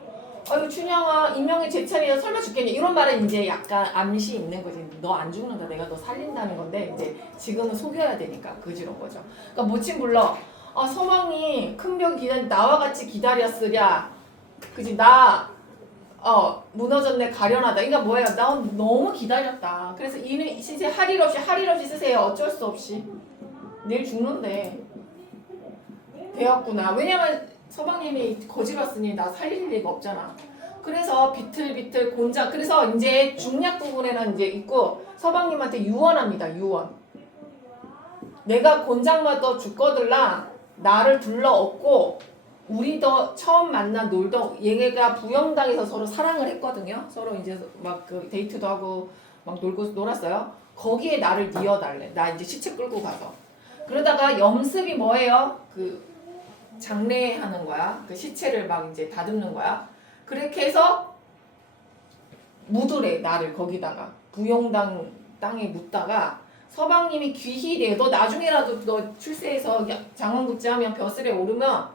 아유 춘향아 인명의 제찰이야 설마 죽겠니? 이런 말은 이제 약간 암시 있는 거지. 너 안 죽는다 내가 너 살린다는 건데 이제 지금은 속여야 되니까 그지런 거죠. 그러니까 모친 불러 서방이 큰 병 나와 같이 기다렸으랴. 그지 나 무너졌네 가련하다. 그러니까 뭐예요? 나 너무 기다렸다. 그래서 이는 신세 할 일 없이 쓰세요. 어쩔 수 없이 내일 죽는데 되었구나. 왜냐면 서방님이 거지랐으니 나 살릴 리가 없잖아. 그래서 비틀비틀 곤장. 그래서 이제 중략 부분에는 이제 있고 서방님한테 유언합니다. 유언. 내가 곤장마다 죽거들라 나를 둘러엎고 우리 더 처음 만난 놀던 얘가 부영당에서 서로 사랑을 했거든요. 서로 이제 막 그 데이트도 하고 막 놀았어요. 거기에 나를 뉘어달래. 나 이제 시체 끌고 가서. 그러다가 염습이 뭐예요? 그 장례하는 거야. 그 시체를 막 이제 다듬는 거야. 그렇게 해서 묻으래 나를 거기다가 부영당 땅에 묻다가 서방님이 귀히 너 나중에라도 너 출세해서 장원급제하면 벼슬에 오르면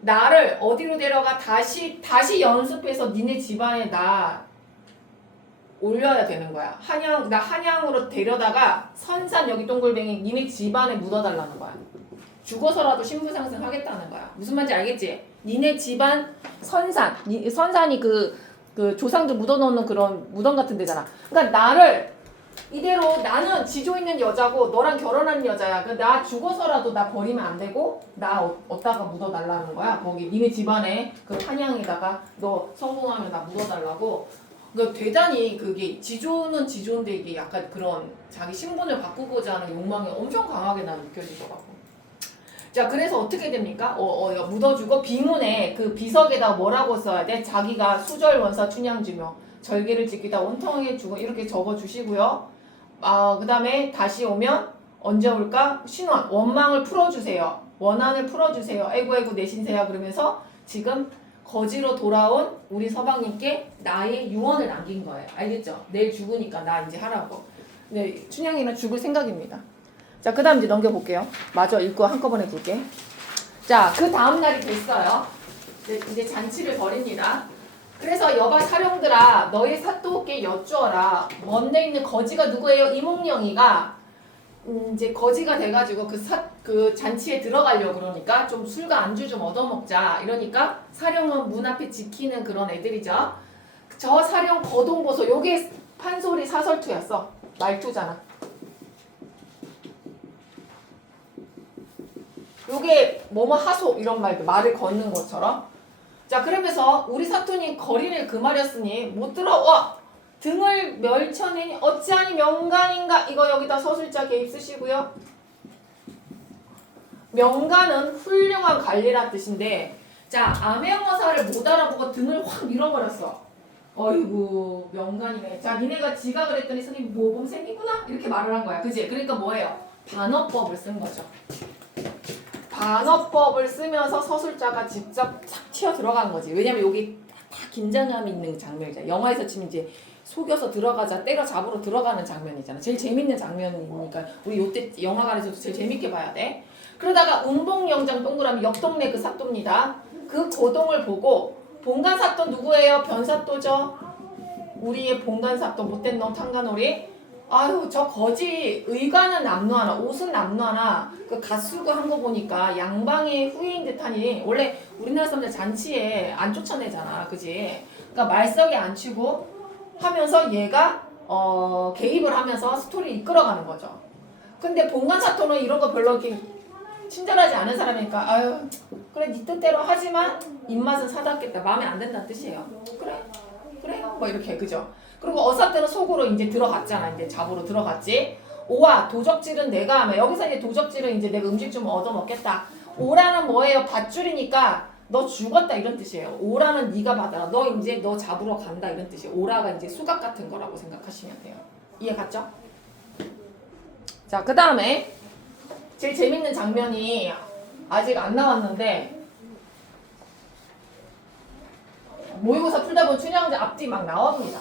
나를 어디로 데려가 다시 연습해서 니네 집안에 나 올려야 되는 거야. 나 한양으로 데려다가 선산 여기 동글뱅이 니네 집안에 묻어달라는 거야. 죽어서라도 신부상승 하겠다는 거야. 무슨 말인지 알겠지? 니네 집안 선산이 그 조상들 묻어놓는 그런 무덤 같은 데잖아. 그러니까 나를 이대로 나는 지조 있는 여자고 너랑 결혼한 여자야. 나 죽어서라도 나 버리면 안 되고 나 어디다가 묻어달라는 거야. 거기 니네 집안에 그 한양에다가 너 성공하면 나 묻어달라고. 그러니까 대단히 그게 지조는 지조인데 이게 약간 그런 자기 신분을 바꾸고자 하는 욕망이 엄청 강하게 난 느껴지더라고. 자 그래서 어떻게 됩니까? 묻어주고 비문에 그 비석에다 뭐라고 써야 돼? 자기가 수절원사 춘향주명 절개를 지키다 원통하게 주고 이렇게 적어주시고요. 그 다음에 다시 오면 언제 올까? 신원, 원망을 풀어주세요. 원한을 풀어주세요. 아이고 내 신세야 그러면서 지금 거지로 돌아온 우리 서방님께 나의 유언을 남긴 거예요. 알겠죠? 내일 죽으니까 나 이제 하라고. 네, 춘향이는 죽을 생각입니다. 자, 그 다음 이제 넘겨볼게요. 마저 읽고 한꺼번에 볼게. 자, 그 다음 날이 됐어요. 이제 잔치를 벌입니다. 그래서 여가 사령들아 너희 사또께 여쭈어라. 먼데 있는 거지가 누구예요? 이몽룡이가 이제 거지가 돼가지고 그 잔치에 들어가려고 그러니까 좀 술과 안주 좀 얻어먹자 이러니까 사령은 문 앞에 지키는 그런 애들이죠. 저 사령 거동보소 요게 판소리 사설투였어. 말투잖아. 요게 뭐뭐 하소 이런 말을 걷는 것처럼. 자, 그러면서 우리 사또님 거리를 금하렸으니 못 들어와 등을 멸쳐내니 어찌하니 명간인가. 이거 여기다 서술자 개입 쓰시고요. 명간은 훌륭한 관리란 뜻인데, 자, 암행어사를 못 알아보고 등을 확 밀어버렸어. 어이구 명간이네. 자, 니네가 지각을 했더니 선생님 모범 생기구나 이렇게 말을 한 거야. 그지? 그러니까 뭐예요? 반어법을 쓴 거죠. 반어법을 쓰면서 서술자가 직접 탁 튀어 들어간 거지. 왜냐면 여기 다 긴장감이 있는 장면이잖아. 영화에서 치면 이제 속여서 들어가자 때려잡으러 들어가는 장면이잖아. 제일 재밌는 장면이니까 우리 요때 영화관에서도 제일 재밌게 봐야 돼. 그러다가 운봉영장 동그라미 옆 동네 그 사또입니다. 그 고동을 보고 본관 사또 누구예요? 변사또죠. 우리의 본관 사또 못된 놈 탕가놀이. 아유 저 거지 의관은 남루하나 옷은 남루하나 그 갓수고 한 거 보니까 양방의 후예인 듯하니 원래 우리나라 사람들 잔치에 안 쫓아내잖아. 그지? 그러니까 말석에 안 치고 하면서 얘가 개입을 하면서 스토리 이끌어가는 거죠. 근데 본관 사또는 이런 거 별로 이렇게 친절하지 않은 사람이니까 아유 그래 네 뜻대로 하지만 입맛은 사납겠다. 마음에 안 든다는 뜻이에요. 그래 뭐 이렇게 그죠. 그리고 어사때는 속으로 이제 들어갔잖아. 이제 잡으러 들어갔지. 오와 도적질은 내가 하면 여기서 이제 도적질은 이제 내가 음식 좀 얻어먹겠다. 오라는 뭐예요? 밧줄이니까 너 죽었다 이런 뜻이에요. 오라는 네가 받아라. 너 이제 너 잡으러 간다 이런 뜻이에요. 오라가 이제 수갑 같은 거라고 생각하시면 돼요. 이해 갔죠? 자, 그 다음에 제일 재밌는 장면이 아직 안 나왔는데 모의고사 풀다 보면 춘향자 앞뒤 막 나옵니다.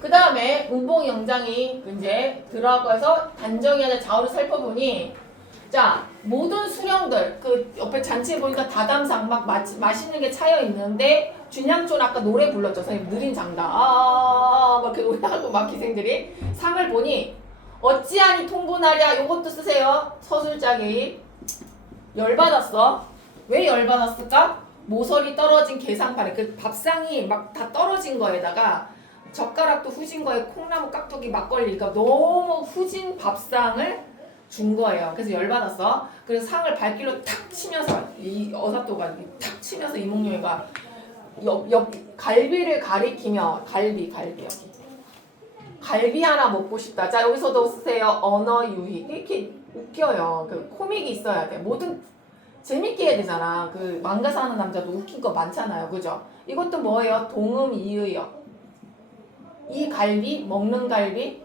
그 다음에 운봉 영장이 이제 들어가서 단정하게 좌우를 살펴보니 자 모든 수령들 그 옆에 잔치에 보니까 다담상 막 맛있는 게 차여 있는데 준양존 아까 노래 불렀죠. 선생님 느린 장단 막 이렇게 노래하고 막 기생들이 상을 보니 어찌하니 통분하랴 요것도 쓰세요. 서술자 개입. 열받았어. 왜 열받았을까? 모서리 떨어진 게상판에 그 밥상이 막 다 떨어진 거에다가 젓가락도 후진 거에 콩나무 깍두기 막걸리 그러니까 너무 후진 밥상을 준 거예요. 그래서 열받았어. 그래서 상을 발길로 탁 치면서 이 어사또가 탁 치면서 이몽룡이가 옆 갈비를 가리키며 갈비 여기 갈비 하나 먹고 싶다. 자 여기서도 쓰세요. 언어 유희 이렇게 웃겨요. 그 코믹이 있어야 돼. 뭐든 재밌게 해야 되잖아. 그 망가 사는 남자도 웃긴 거 많잖아요. 그죠? 이것도 뭐예요? 동음 이의어. 이 갈비 먹는 갈비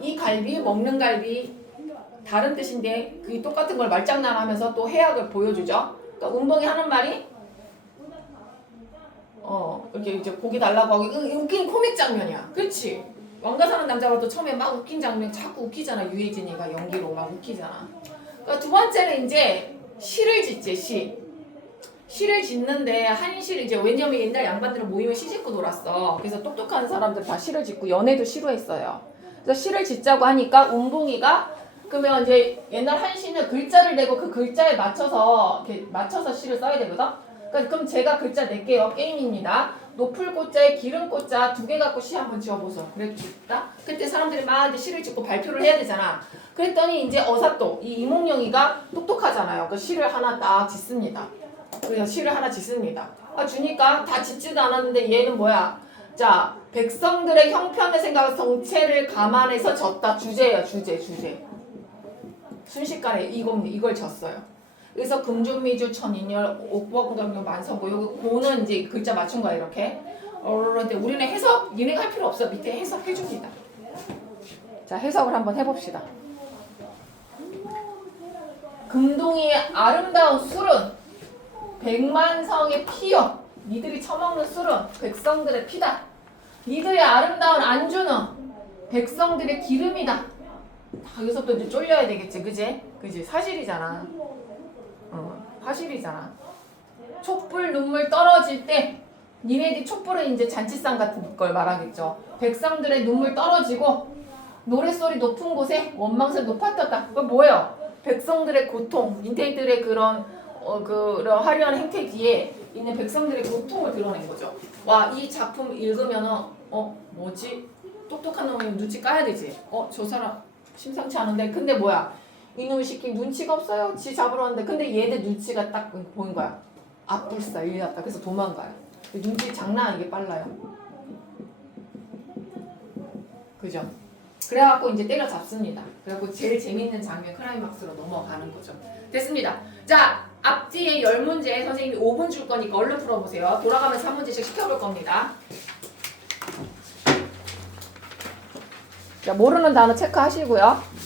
이 갈비 먹는 갈비 다른 뜻인데 그 똑같은 걸 말장난하면서 또 해악을 보여주죠. 그러니까 운봉이 하는 말이 이렇게 이제 고기 달라고 하고 웃긴 코믹 장면이야. 그렇지? 왕가 사는 남자가도 처음에 막 웃긴 장면 자꾸 웃기잖아. 유해진이가 연기로 막 웃기잖아. 그러니까 두 번째는 이제 시를 짓지. 시를 짓는데 한시를 이제 왜냐면 옛날 양반들은 모이면 시 짓고 놀았어. 그래서 똑똑한 사람들 다 시를 짓고 연애도 시로 했어요. 그래서 시를 짓자고 하니까 운봉이가 그러면 이제 옛날 한시는 글자를 내고 그 글자에 맞춰서 이렇게 맞춰서 시를 써야 되거든. 그러니까 그럼 제가 글자 낼게요. 게임입니다. 높을 꽃자에 기른 꽃자 두 개 갖고 시 한번 지어보소. 그래 짓다. 그때 사람들이 막 이제 시를 짓고 발표를 해야 되잖아. 그랬더니 이제 어사또 이 이몽룡이가 똑똑하잖아요. 그 시를 하나 딱 짓습니다. 그래서 시를 하나 짓습니다. 주니까 다 짓지도 않았는데 얘는 뭐야? 자, 백성들의 형편을 생각해 정체를 감안해서 졌다. 주제예요. 주제. 순식간에 이걸 졌어요. 그래서 금준미주 천인열 옥법금강료 만성고 여기 고는 이제 글자 맞춘 거야 이렇게. 근데 우리는 해석 얘네가 할 필요 없어. 밑에 해석해 줍니다. 자, 해석을 한번 해봅시다. 금동이의 아름다운 술은 백만성의 피요. 니들이 처먹는 술은 백성들의 피다. 니들의 아름다운 안주는 백성들의 기름이다. 여기서 또 이제 쫄려야 되겠지, 그지? 그지? 사실이잖아. 사실이잖아. 촛불 눈물 떨어질 때 니네들 촛불은 이제 잔치상 같은 걸 말하겠죠. 백성들의 눈물 떨어지고 노랫소리 높은 곳에 원망스를 높아졌다. 그건 뭐예요? 백성들의 고통, 니네들의 그런 화려한 행태 뒤에 있는 백성들의 고통을 드러낸 거죠. 와, 이 작품 읽으면은 뭐지? 똑똑한 놈이 눈치 까야 되지. 저 사람 심상치 않은데. 근데 뭐야? 이놈의 새끼 눈치가 없어요. 지 잡으러 왔는데. 근데 얘들 눈치가 딱 보인 거야. 앞불싸 일났다. 그래서 도망가요. 눈치 장난 아니게 빨라요. 그죠? 그래갖고 이제 때려잡습니다. 그래갖고 제일 재밌는 장면 클라이막스로 넘어가는 거죠. 됐습니다. 자, 앞뒤에 10문제 선생님이 5분 줄 거니까 얼른 풀어보세요. 돌아가면서 한 문제씩 시켜볼 겁니다. 자, 모르는 단어 체크하시고요.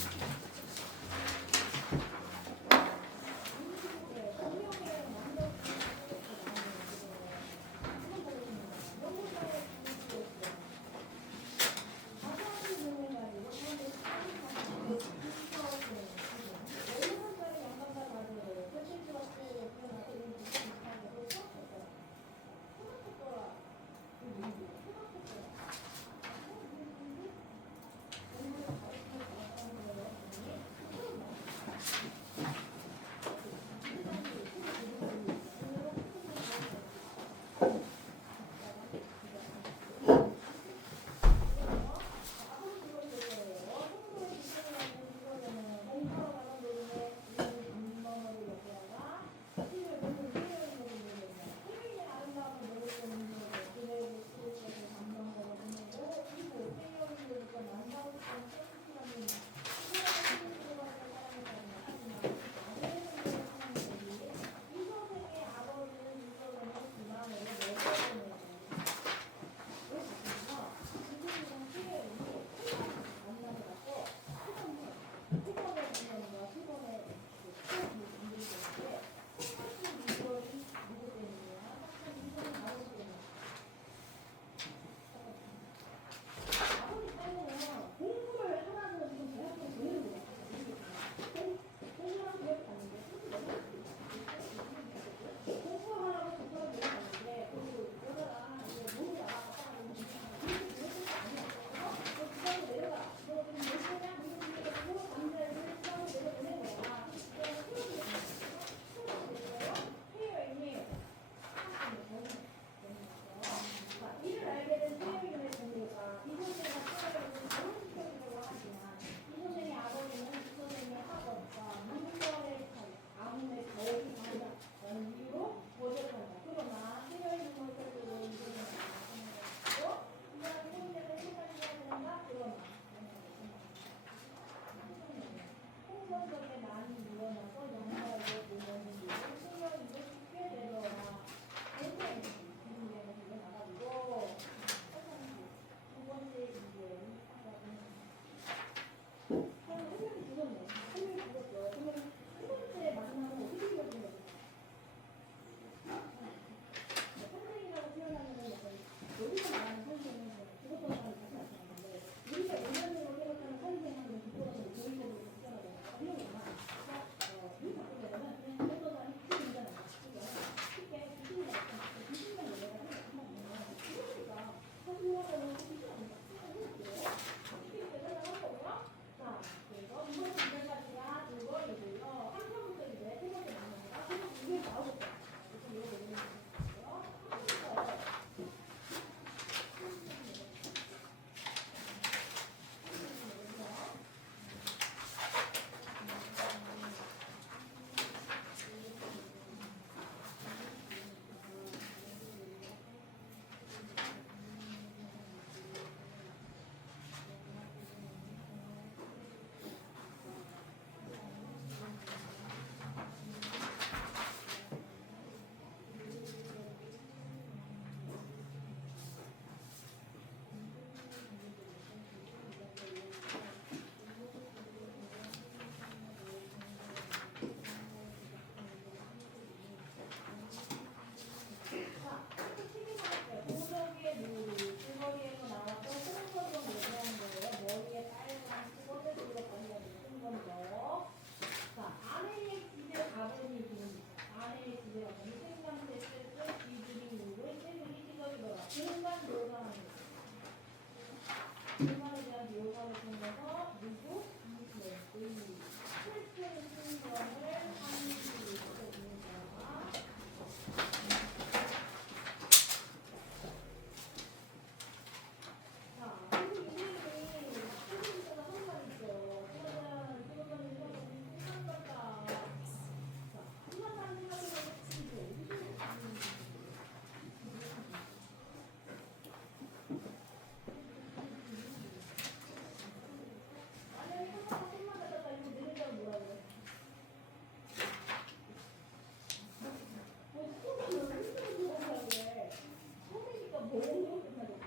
말에 대한 묘사를 통해서 누구? 이의 슬픈 심정을 하는 거다. 자, 그리고 이름이 선생님께서 한 말이죠. 그러면 그거는 이런 거다. 자, 한마디 생각해서 치죠. 만약에 한마디 손만 갖다가 이거 내린다면 뭐라 그래? 뭐 손을 흔들고 뭐라 그래? 손이니까 뭐로 끝나겠어?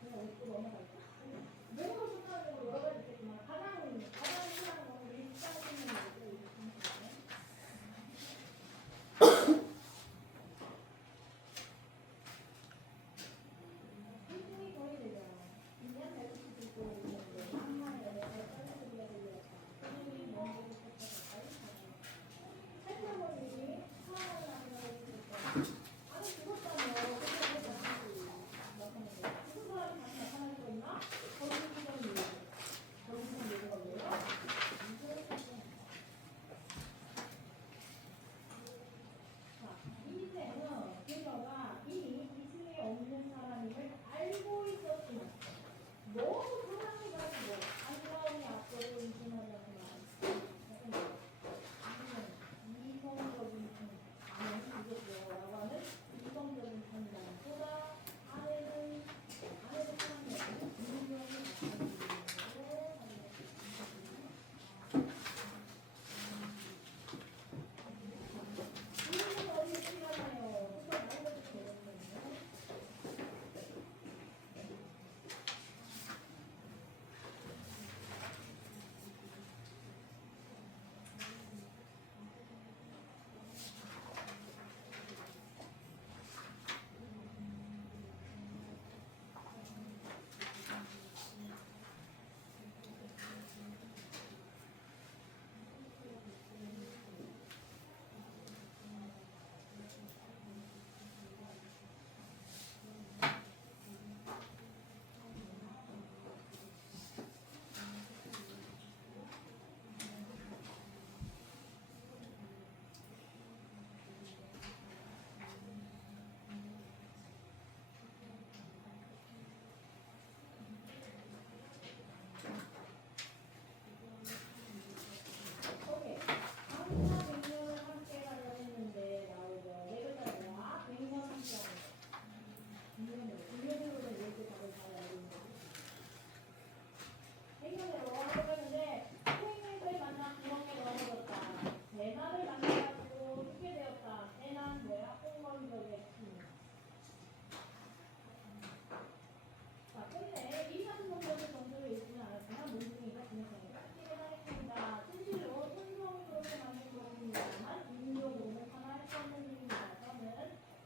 그냥 웃고 넘어갈까? 뭐로 끝나는 거 여러 가지 있겠지만 가장 흔한 거는 일상 생활이고 힘이 거의 되잖아. 2년 될 수도 있고 있는데 한마디 연애에 짤짤이가 들렸다. 선생님이 먼저부터 가까이 가자. 살펴보니 사랑을 나누는 것이 아니 죽었다며 그렇게 나타나지 나타나는 거야. 죽은 사람이 다시 나타날 수 있나? 거짓말이 얘기. 거짓말 얘기가 뭐야? 자, 이 밑에는 그녀가 이미 이승에 없는 사람임을 알고 있었지만 너무 사랑해가지고 안타까움이 앞서고 의심하지 않고 이성적인 판단, 이겠죠. 라고 하는 이성적인 판단보다 아내를 사랑해서 운명을 나타내는 것으로 이것은 어디에 필요하나요? 그걸 알려도 되거든요. 오케이. 강사 100년을 함께 하려 했는데 나오죠. 네 글자 뭐야? 100년 함께 하는 거. 100년으로는 이렇게 답을 잘 알고 있는 거지. 100년으로 하려고 했는데 생일을 만나 9학년에 넘어졌다. 대나를 만나가지고 죽게 되었다. 대난 뭐야? 홍건적의 신. 자, 끝내 이 상승법에서 점수를 읽지는 않았지만 문중이가 진행성에 깍지게 당했습니다. 진실로 손성이 그렇게 만든 것입니다만 인용으로는 하나 할 수 없는 일입니다. 저는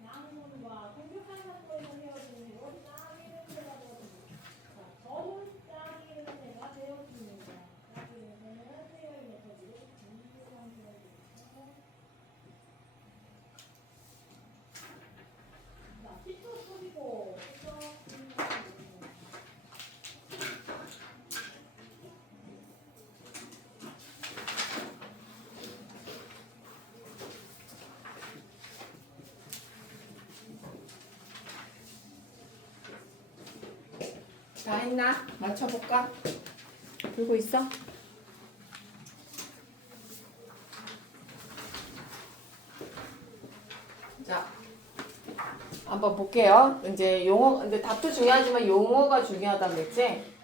양문과 공격한 사건에서 헤어진 이후 짱이 냄새가 되었습니다. 자, 저는 짱이 냄새가 되었습니다. 짱이 냄새는 세월의 메터드로 진실한 세월이 자, 10초 쏘리고 10초 다 했나? 맞춰볼까? 들고 있어? 자, 한번 볼게요. 이제 용어, 근데 답도 중요하지만 용어가 중요하다고 그랬지?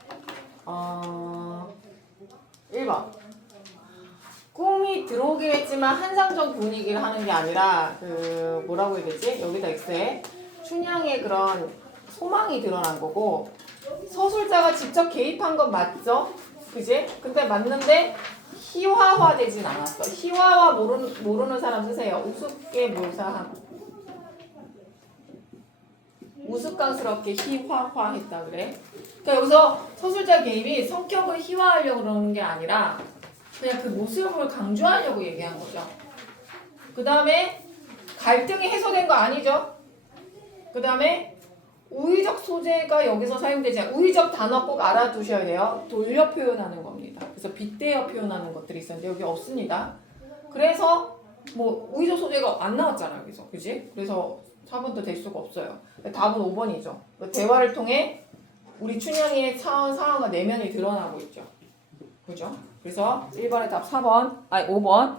1번. 꿈이 들어오긴 했지만 한상적 분위기를 하는 게 아니라 그 뭐라고 해야 되지? 여기다 X에 춘향의 그런 소망이 드러난 거고 서술자가 직접 개입한 건 맞죠? 그지? 근데 맞는데 희화화되진 않았어. 희화화 모르는 사람 쓰세요. 우습게 묘사함. 우스꽝스럽게 희화화했다 그래. 그러니까 여기서 서술자 개입이 성격을 희화하려고 그러는 게 아니라 그냥 그 모습을 강조하려고 얘기한 거죠. 그 다음에 갈등이 해소된 거 아니죠? 그 다음에 우의적 소재가 여기서 사용되지 않아요. 우의적 단어 꼭 알아두셔야 돼요. 돌려 표현하는 겁니다. 그래서 빗대어 표현하는 것들이 있었는데 여기 없습니다. 그래서 뭐 우의적 소재가 안 나왔잖아요. 여기서. 그지? 그래서 4번도 될 수가 없어요. 답은 5번이죠. 대화를 통해 우리 춘향이의 상황과 내면이 드러나고 있죠. 그죠? 그래서 1번의 답 4번, 아니 5번.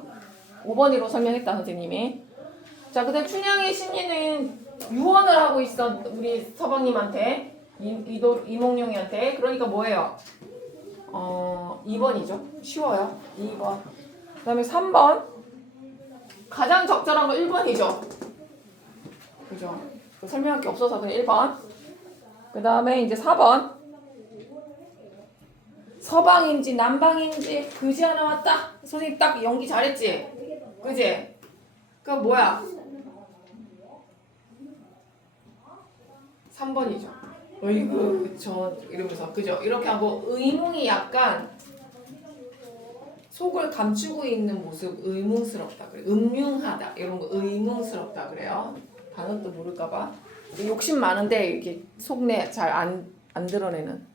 5번으로 설명했다 선생님이. 자, 그다음 춘향의 심리는 유언을 하고 있어 우리 서방님한테 이몽룡이한테. 그러니까 뭐예요? 2번이죠. 쉬워요. 2번. 그다음에 3번 가장 적절한 거 1번이죠. 그죠? 설명할 게 없어서 그냥 1번. 그다음에 이제 4번 서방인지 남방인지 그지 하나 왔다. 선생님 딱 연기 잘했지? 그지? 그럼 뭐야? 3번이죠. 어이구 저 이러면서 그죠? 이렇게 하고 의문이 약간 속을 감추고 있는 모습 의문스럽다 그래. 음흉하다 이런 거 의문스럽다 그래요. 단어도 모를까봐. 욕심 많은데 이렇게 속내 잘 안 드러내는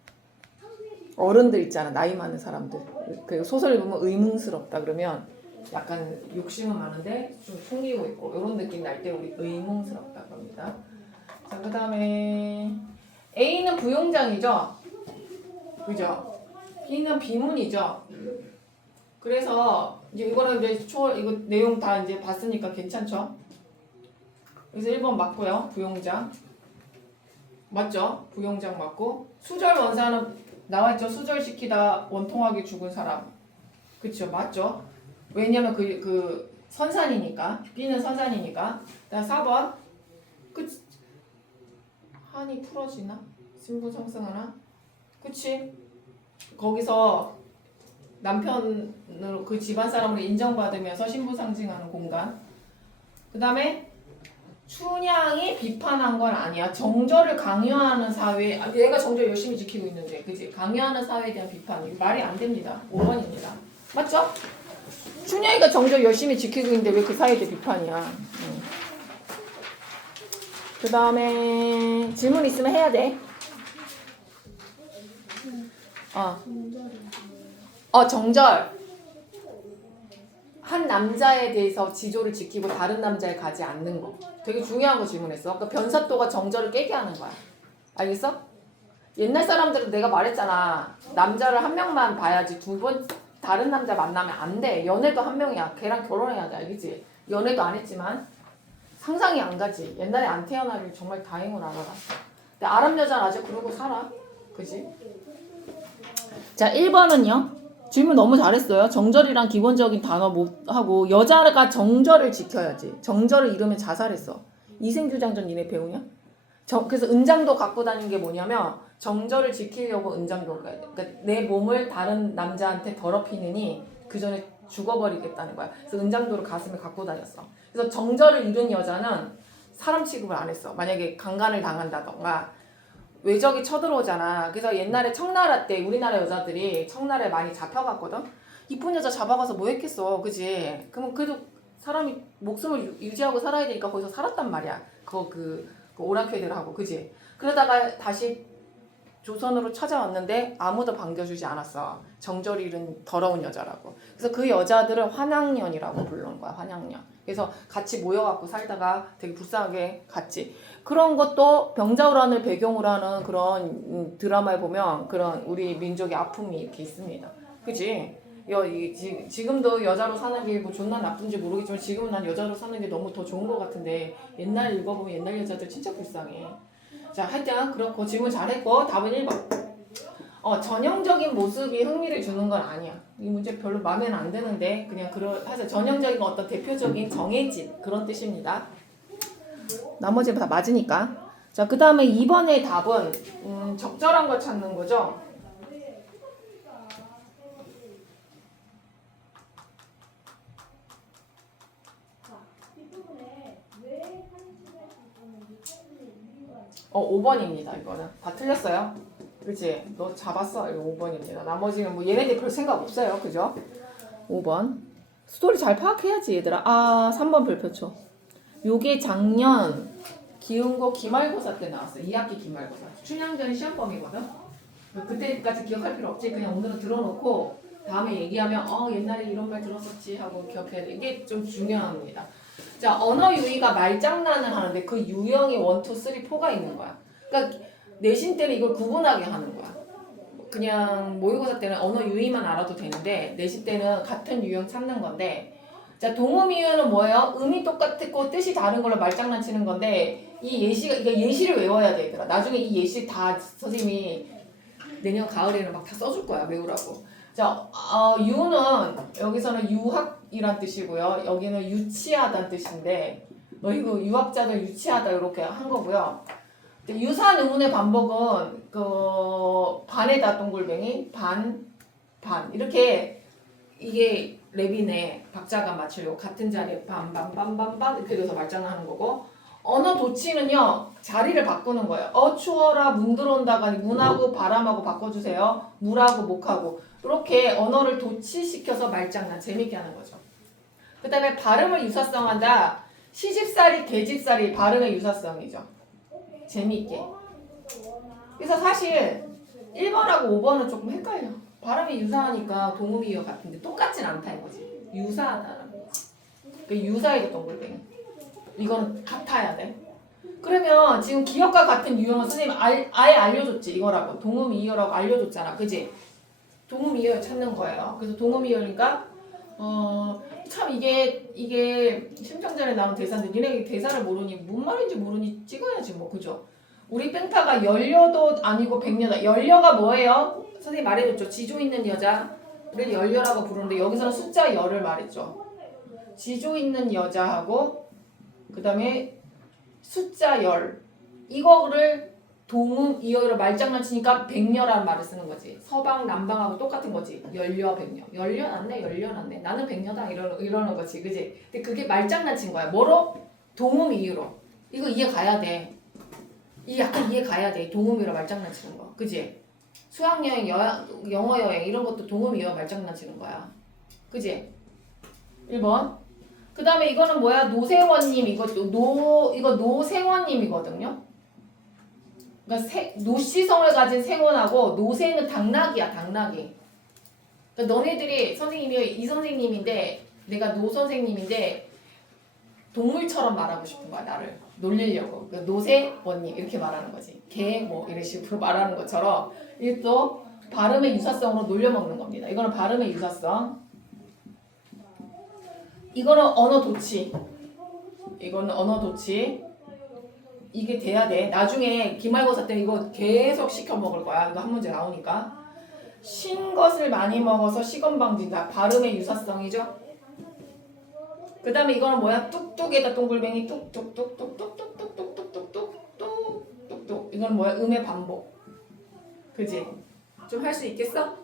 어른들 있잖아. 나이 많은 사람들. 그 소설을 보면 의문스럽다 그러면 약간 욕심은 많은데 좀 숨기고 있고 이런 느낌 날 때 우리 의문스럽다 그럽니다. 자, 그 다음에 A는 부용장이죠. 그죠? B는 비문이죠. 그래서 이제 이거는 이제 이거 내용 다 이제 봤으니까 괜찮죠? 그래서 1번 맞고요. 부용장. 맞죠? 부용장 맞고. 수절 원사는 나왔죠? 수절시키다 원통하게 죽은 사람. 그쵸? 맞죠? 왜냐면 그 선산이니까. B는 선산이니까. 다음 4번. 한이 풀어지나? 신분 상승하나? 그치? 거기서 남편으로 그 집안 사람으로 인정받으면서 신분 상승하는 공간. 그 다음에 춘향이 비판한 건 아니야. 정절을 강요하는 사회. 얘가 정절 열심히 지키고 있는데, 그지? 강요하는 사회에 대한 비판. 이거 말이 안 됩니다. 5번입니다. 맞죠? 춘향이가 정절 열심히 지키고 있는데 왜 그 사회에 대해 비판이야? 그 다음에 질문 있으면 해야 돼. 정절. 한 남자에 대해서 지조를 지키고 다른 남자에 가지 않는 거. 되게 중요한 거 질문했어. 그러니까 변사또가 정절을 깨게 하는 거야. 알겠어? 옛날 사람들은 내가 말했잖아. 남자를 한 명만 봐야지 두 번 다른 남자 만나면 안 돼. 연애도 한 명이야. 걔랑 결혼해야 돼. 알겠지? 연애도 안 했지만 상상이 안 가지. 옛날에 안 태어나길 정말 다행으로 알아봤어. 근데 아랍 여자는 아직 그러고 살아. 그지? 자, 1번은요. 질문 너무 잘했어요. 정절이란 기본적인 단어 못 하고 여자가 정절을 지켜야지. 정절을 잃으면 자살했어. 이생규장전 니네 배우냐? 그래서 은장도 갖고 다니는 게 뭐냐면 정절을 지키려고 은장도를 가야 돼. 그러니까 내 몸을 다른 남자한테 더럽히느니 그 전에 죽어버리겠다는 거야. 그래서 은장도를 가슴에 갖고 다녔어. 그래서 정절을 잃은 여자는 사람 취급을 안 했어. 만약에 강간을 당한다던가 외적이 쳐들어오잖아. 그래서 옛날에 청나라 때 우리나라 여자들이 청나라에 많이 잡혀갔거든. 이쁜 여자 잡아가서 뭐 했겠어, 그지? 그러면 그래도 사람이 목숨을 유지하고 살아야 되니까 거기서 살았단 말이야. 그 오랑캐들하고, 그지? 그러다가 다시 조선으로 찾아왔는데 아무도 반겨주지 않았어. 정절 잃은 더러운 여자라고. 그래서 그 여자들을 환양년이라고 부르는 거야. 환양년. 그래서 같이 모여갖고 살다가 되게 불쌍하게 갔지. 그런 것도 병자호란을 배경으로 하는 그런 드라마에 보면 그런 우리 민족의 아픔이 이렇게 있습니다. 그지? 지금도 여자로 사는 게 뭐 좋나 나쁜지 모르겠지만 지금은 난 여자로 사는 게 너무 더 좋은 것 같은데 옛날 읽어보면 옛날 여자들 진짜 불쌍해. 자, 하여튼 그렇고 질문 잘했고 답은 1번. 전형적인 모습이 흥미를 주는 건 아니야. 이 문제 별로 마음에는 안 드는데 그냥 하여튼 전형적인 어떤 대표적인 정해진 그런 뜻입니다. 나머지는 다 맞으니까. 자, 그 다음에 2번의 답은 적절한 걸 찾는 거죠. 뒷부분에 왜 한식을 있었는지 찾는 이유가 5번입니다. 이거는 다 틀렸어요. 그치? 너 잡았어? 이거 5번입니다. 나머지는 뭐 얘네들 별 생각 없어요. 그죠? 5번. 스토리 잘 파악해야지 얘들아. 3번 별표쳐. 요게 작년 기은고 기말고사 때 나왔어요. 2학기 기말고사. 춘향전 시험범위거든. 그때까지 기억할 필요 없지. 그냥 오늘은 들어놓고 다음에 얘기하면 옛날에 이런 말 들었었지 하고 기억해야 돼. 이게 좀 중요합니다. 자, 언어 유희가 말장난을 하는데 그 유형이 1, 2, 3, 4가 있는 거야. 그러니까 내신 때는 이걸 구분하게 하는 거야. 그냥 모의고사 때는 언어 유희만 알아도 되는데 내신 때는 같은 유형 찾는 건데, 자, 동음이유는 뭐예요? 음이 똑같고 뜻이 다른 걸로 말장난 치는 건데 이 예시를 외워야 돼, 얘들아. 나중에 이 예시 다 선생님이 내년 가을에는 막 다 써줄 거야, 외우라고. 자, 유는 여기서는 유학이란 뜻이고요. 여기는 유치하다는 뜻인데 이거 유학자들 유치하다 이렇게 한 거고요. 유사한 의문의 반복은 반에다 동글뱅이 반 이렇게 이게 랩이네. 박자감 맞추려고 같은 자리에 반반반반반 이렇게 돼서 말장난하는 거고, 언어 도치는요 자리를 바꾸는 거예요. 추워라 문 들어온다가 문하고 바람하고 바꿔주세요. 물하고 목하고 이렇게 언어를 도치시켜서 말장난 재밌게 하는 거죠. 그 다음에 발음을 유사성한다. 시집살이 계집살이 발음의 유사성이죠. 재밌게. 그래서 사실 1번하고 5번은 조금 헷갈려. 발음이 유사하니까 동음이어 같은데 똑같진 않다 이거지. 유사하다는 거지. 유사해도 동글뱅이. 이건 같아야 돼. 그러면 지금 기억과 같은 유형은 선생님 아예 알려줬지. 이거라고. 동음이어라고 알려줬잖아. 그지? 동음이어 찾는 거예요. 그래서 동음이어니까 참 이게 심청전에 나온 대사인데 니네 대사를 모르니 뭔 말인지 모르니 찍어야지 뭐. 그죠? 우리 뺑타가 연려도 아니고 백려다. 연려가 뭐예요? 선생님 말해줬죠. 지조 있는 여자 우리는 연려라고 부르는데 여기서는 숫자 열을 말했죠. 지조 있는 여자하고 그 다음에 숫자 열 이거를 동음 이어로 말장난 치니까 백녀라는 말을 쓰는 거지. 서방 남방하고 똑같은 거지. 연려 백녀. 열려놨네. 나는 백녀다 이러는 거지. 그지? 근데 그게 말장난 친 거야. 뭐로? 동음 이유로. 이거 이해 가야 돼. 약간 이해 가야 돼. 동음이로 말장난 치는 거. 그지? 수학여행, 영어 여행 이런 것도 동음이어 말장난 치는 거야. 그지? 1번. 그 다음에 이거는 뭐야? 노세원님 이거 노세원님이거든요. 그러니까 노시성을 가진 세원하고 노세는 당나귀야. 당나귀. 그러니까 너네들이 선생님이 이 선생님인데 내가 노 선생님인데 동물처럼 말하고 싶은 거야. 나를 놀리려고. 그러니까 노세원님 이렇게 말하는 거지. 개 뭐 이런 식으로 말하는 것처럼 이게 또 발음의 유사성으로 놀려먹는 겁니다. 이거는 발음의 유사성. 이거는 언어 도치. 이거는 언어 도치. 이게 돼야 돼. 나중에 기말고사 때 이거 계속 시켜 먹을 거야. 이거 한 문제 나오니까. 신 것을 많이 먹어서 식원 방진다. 발음의 유사성이죠. 그 다음에 이거는 뭐야? 뚝뚝에다 동글뱅이 뚝뚝뚝뚝뚝뚝뚝뚝뚝뚝뚝뚝뚝. 이건 뭐야? 음의 반복. 그지? 좀 할 수 있겠어?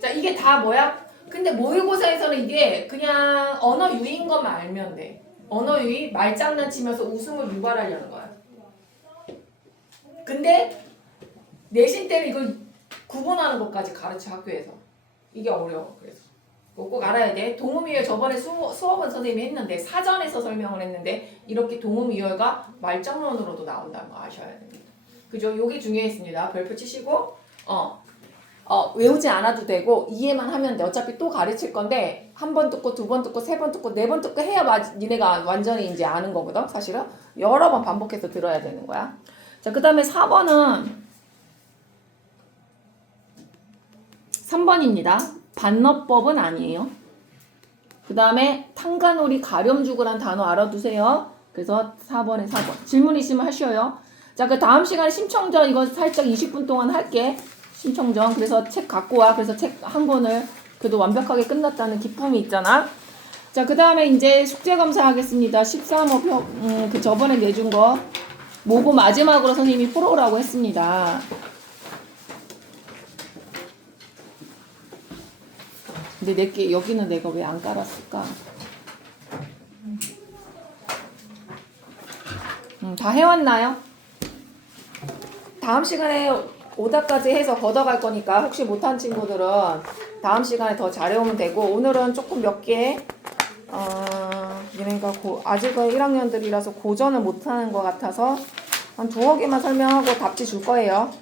자, 이게 다 뭐야? 근데 모의고사에서는 이게 그냥 언어 유희인 것만 알면 돼. 언어 유희 말장난 치면서 웃음을 유발하려는 거야. 근데 내신 때는 이걸 구분하는 것까지 가르쳐 학교에서. 이게 어려워. 그래서 꼭 알아야 돼. 동음이열 저번에 수업은 선생님이 했는데 사전에서 설명을 했는데 이렇게 동음이열가 말장난으로도 나온다는 거 아셔야 됩니다. 그죠? 요게 중요했습니다. 별표 치시고 외우지 않아도 되고 이해만 하면 돼. 어차피 또 가르칠 건데 한 번 듣고 두 번 듣고 세 번 듣고 네 번 듣고 해야 니네가 완전히 이제 아는 거거든. 사실은 여러 번 반복해서 들어야 되는 거야. 자, 그 다음에 3번입니다. 반어법은 아니에요. 그 다음에 탄간오리 가렴죽으란 단어 알아두세요. 그래서 4번에 4번. 질문 있으면 하셔요. 자, 그 다음 시간에 심청전 이거 살짝 20분 동안 할게. 심청전. 그래서 책 갖고 와. 그래서 책 한 권을 그래도 완벽하게 끝났다는 기쁨이 있잖아. 자, 그 다음에 이제 숙제 검사하겠습니다. 13호 그 저번에 내준 거 모고 마지막으로 선생님이 풀어오라고 했습니다. 근데 여기는 내가 왜 안 깔았을까? 다 해왔나요? 다음 시간에 오다까지 해서 걷어갈 거니까 혹시 못한 친구들은 다음 시간에 더 잘해오면 되고 오늘은 조금 몇 개 얘네가 아직은 1학년들이라서 고전을 못하는 것 같아서 한 두어 개만 설명하고 답지 줄 거예요.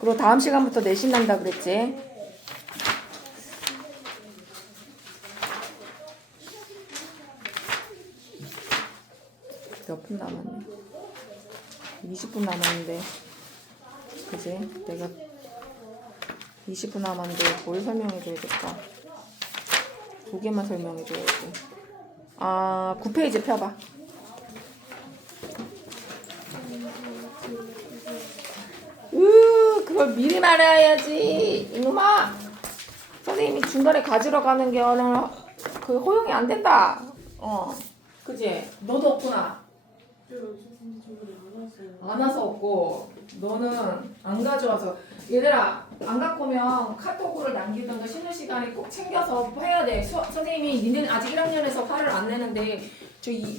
그리고 다음 시간부터 내신 난다 그랬지? 몇 분 남았네. 20분 남았는데, 그지? 내가 20분 남았는데 뭘 설명해줘야겠다. 두 개만 설명해줘야지. 9페이지 펴봐. 그걸 미리 말해야지. 이놈아! 선생님이 중간에 가지러 가는 게 허용이 안 된다. 그지? 너도 없구나. 안 와서 없고, 너는 안 가져와서. 얘들아, 안 갖고 오면 카톡으로 남기던가 쉬는 시간에 꼭 챙겨서 해야 돼. 선생님이 니는 아직 1학년에서 화를 안 내는데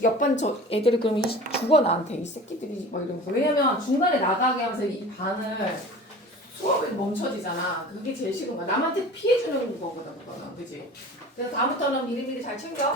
옆반 애들이 그러면 죽어 나한테 이 새끼들이 막 이러면서. 왜냐면 중간에 나가게 하면서 이 반을 수업이 멈춰지잖아. 그게 제일 싫은 거야. 남한테 피해 주는 거거든, 그거는. 그지? 그래서 다음부터는 미리미리 잘 챙겨.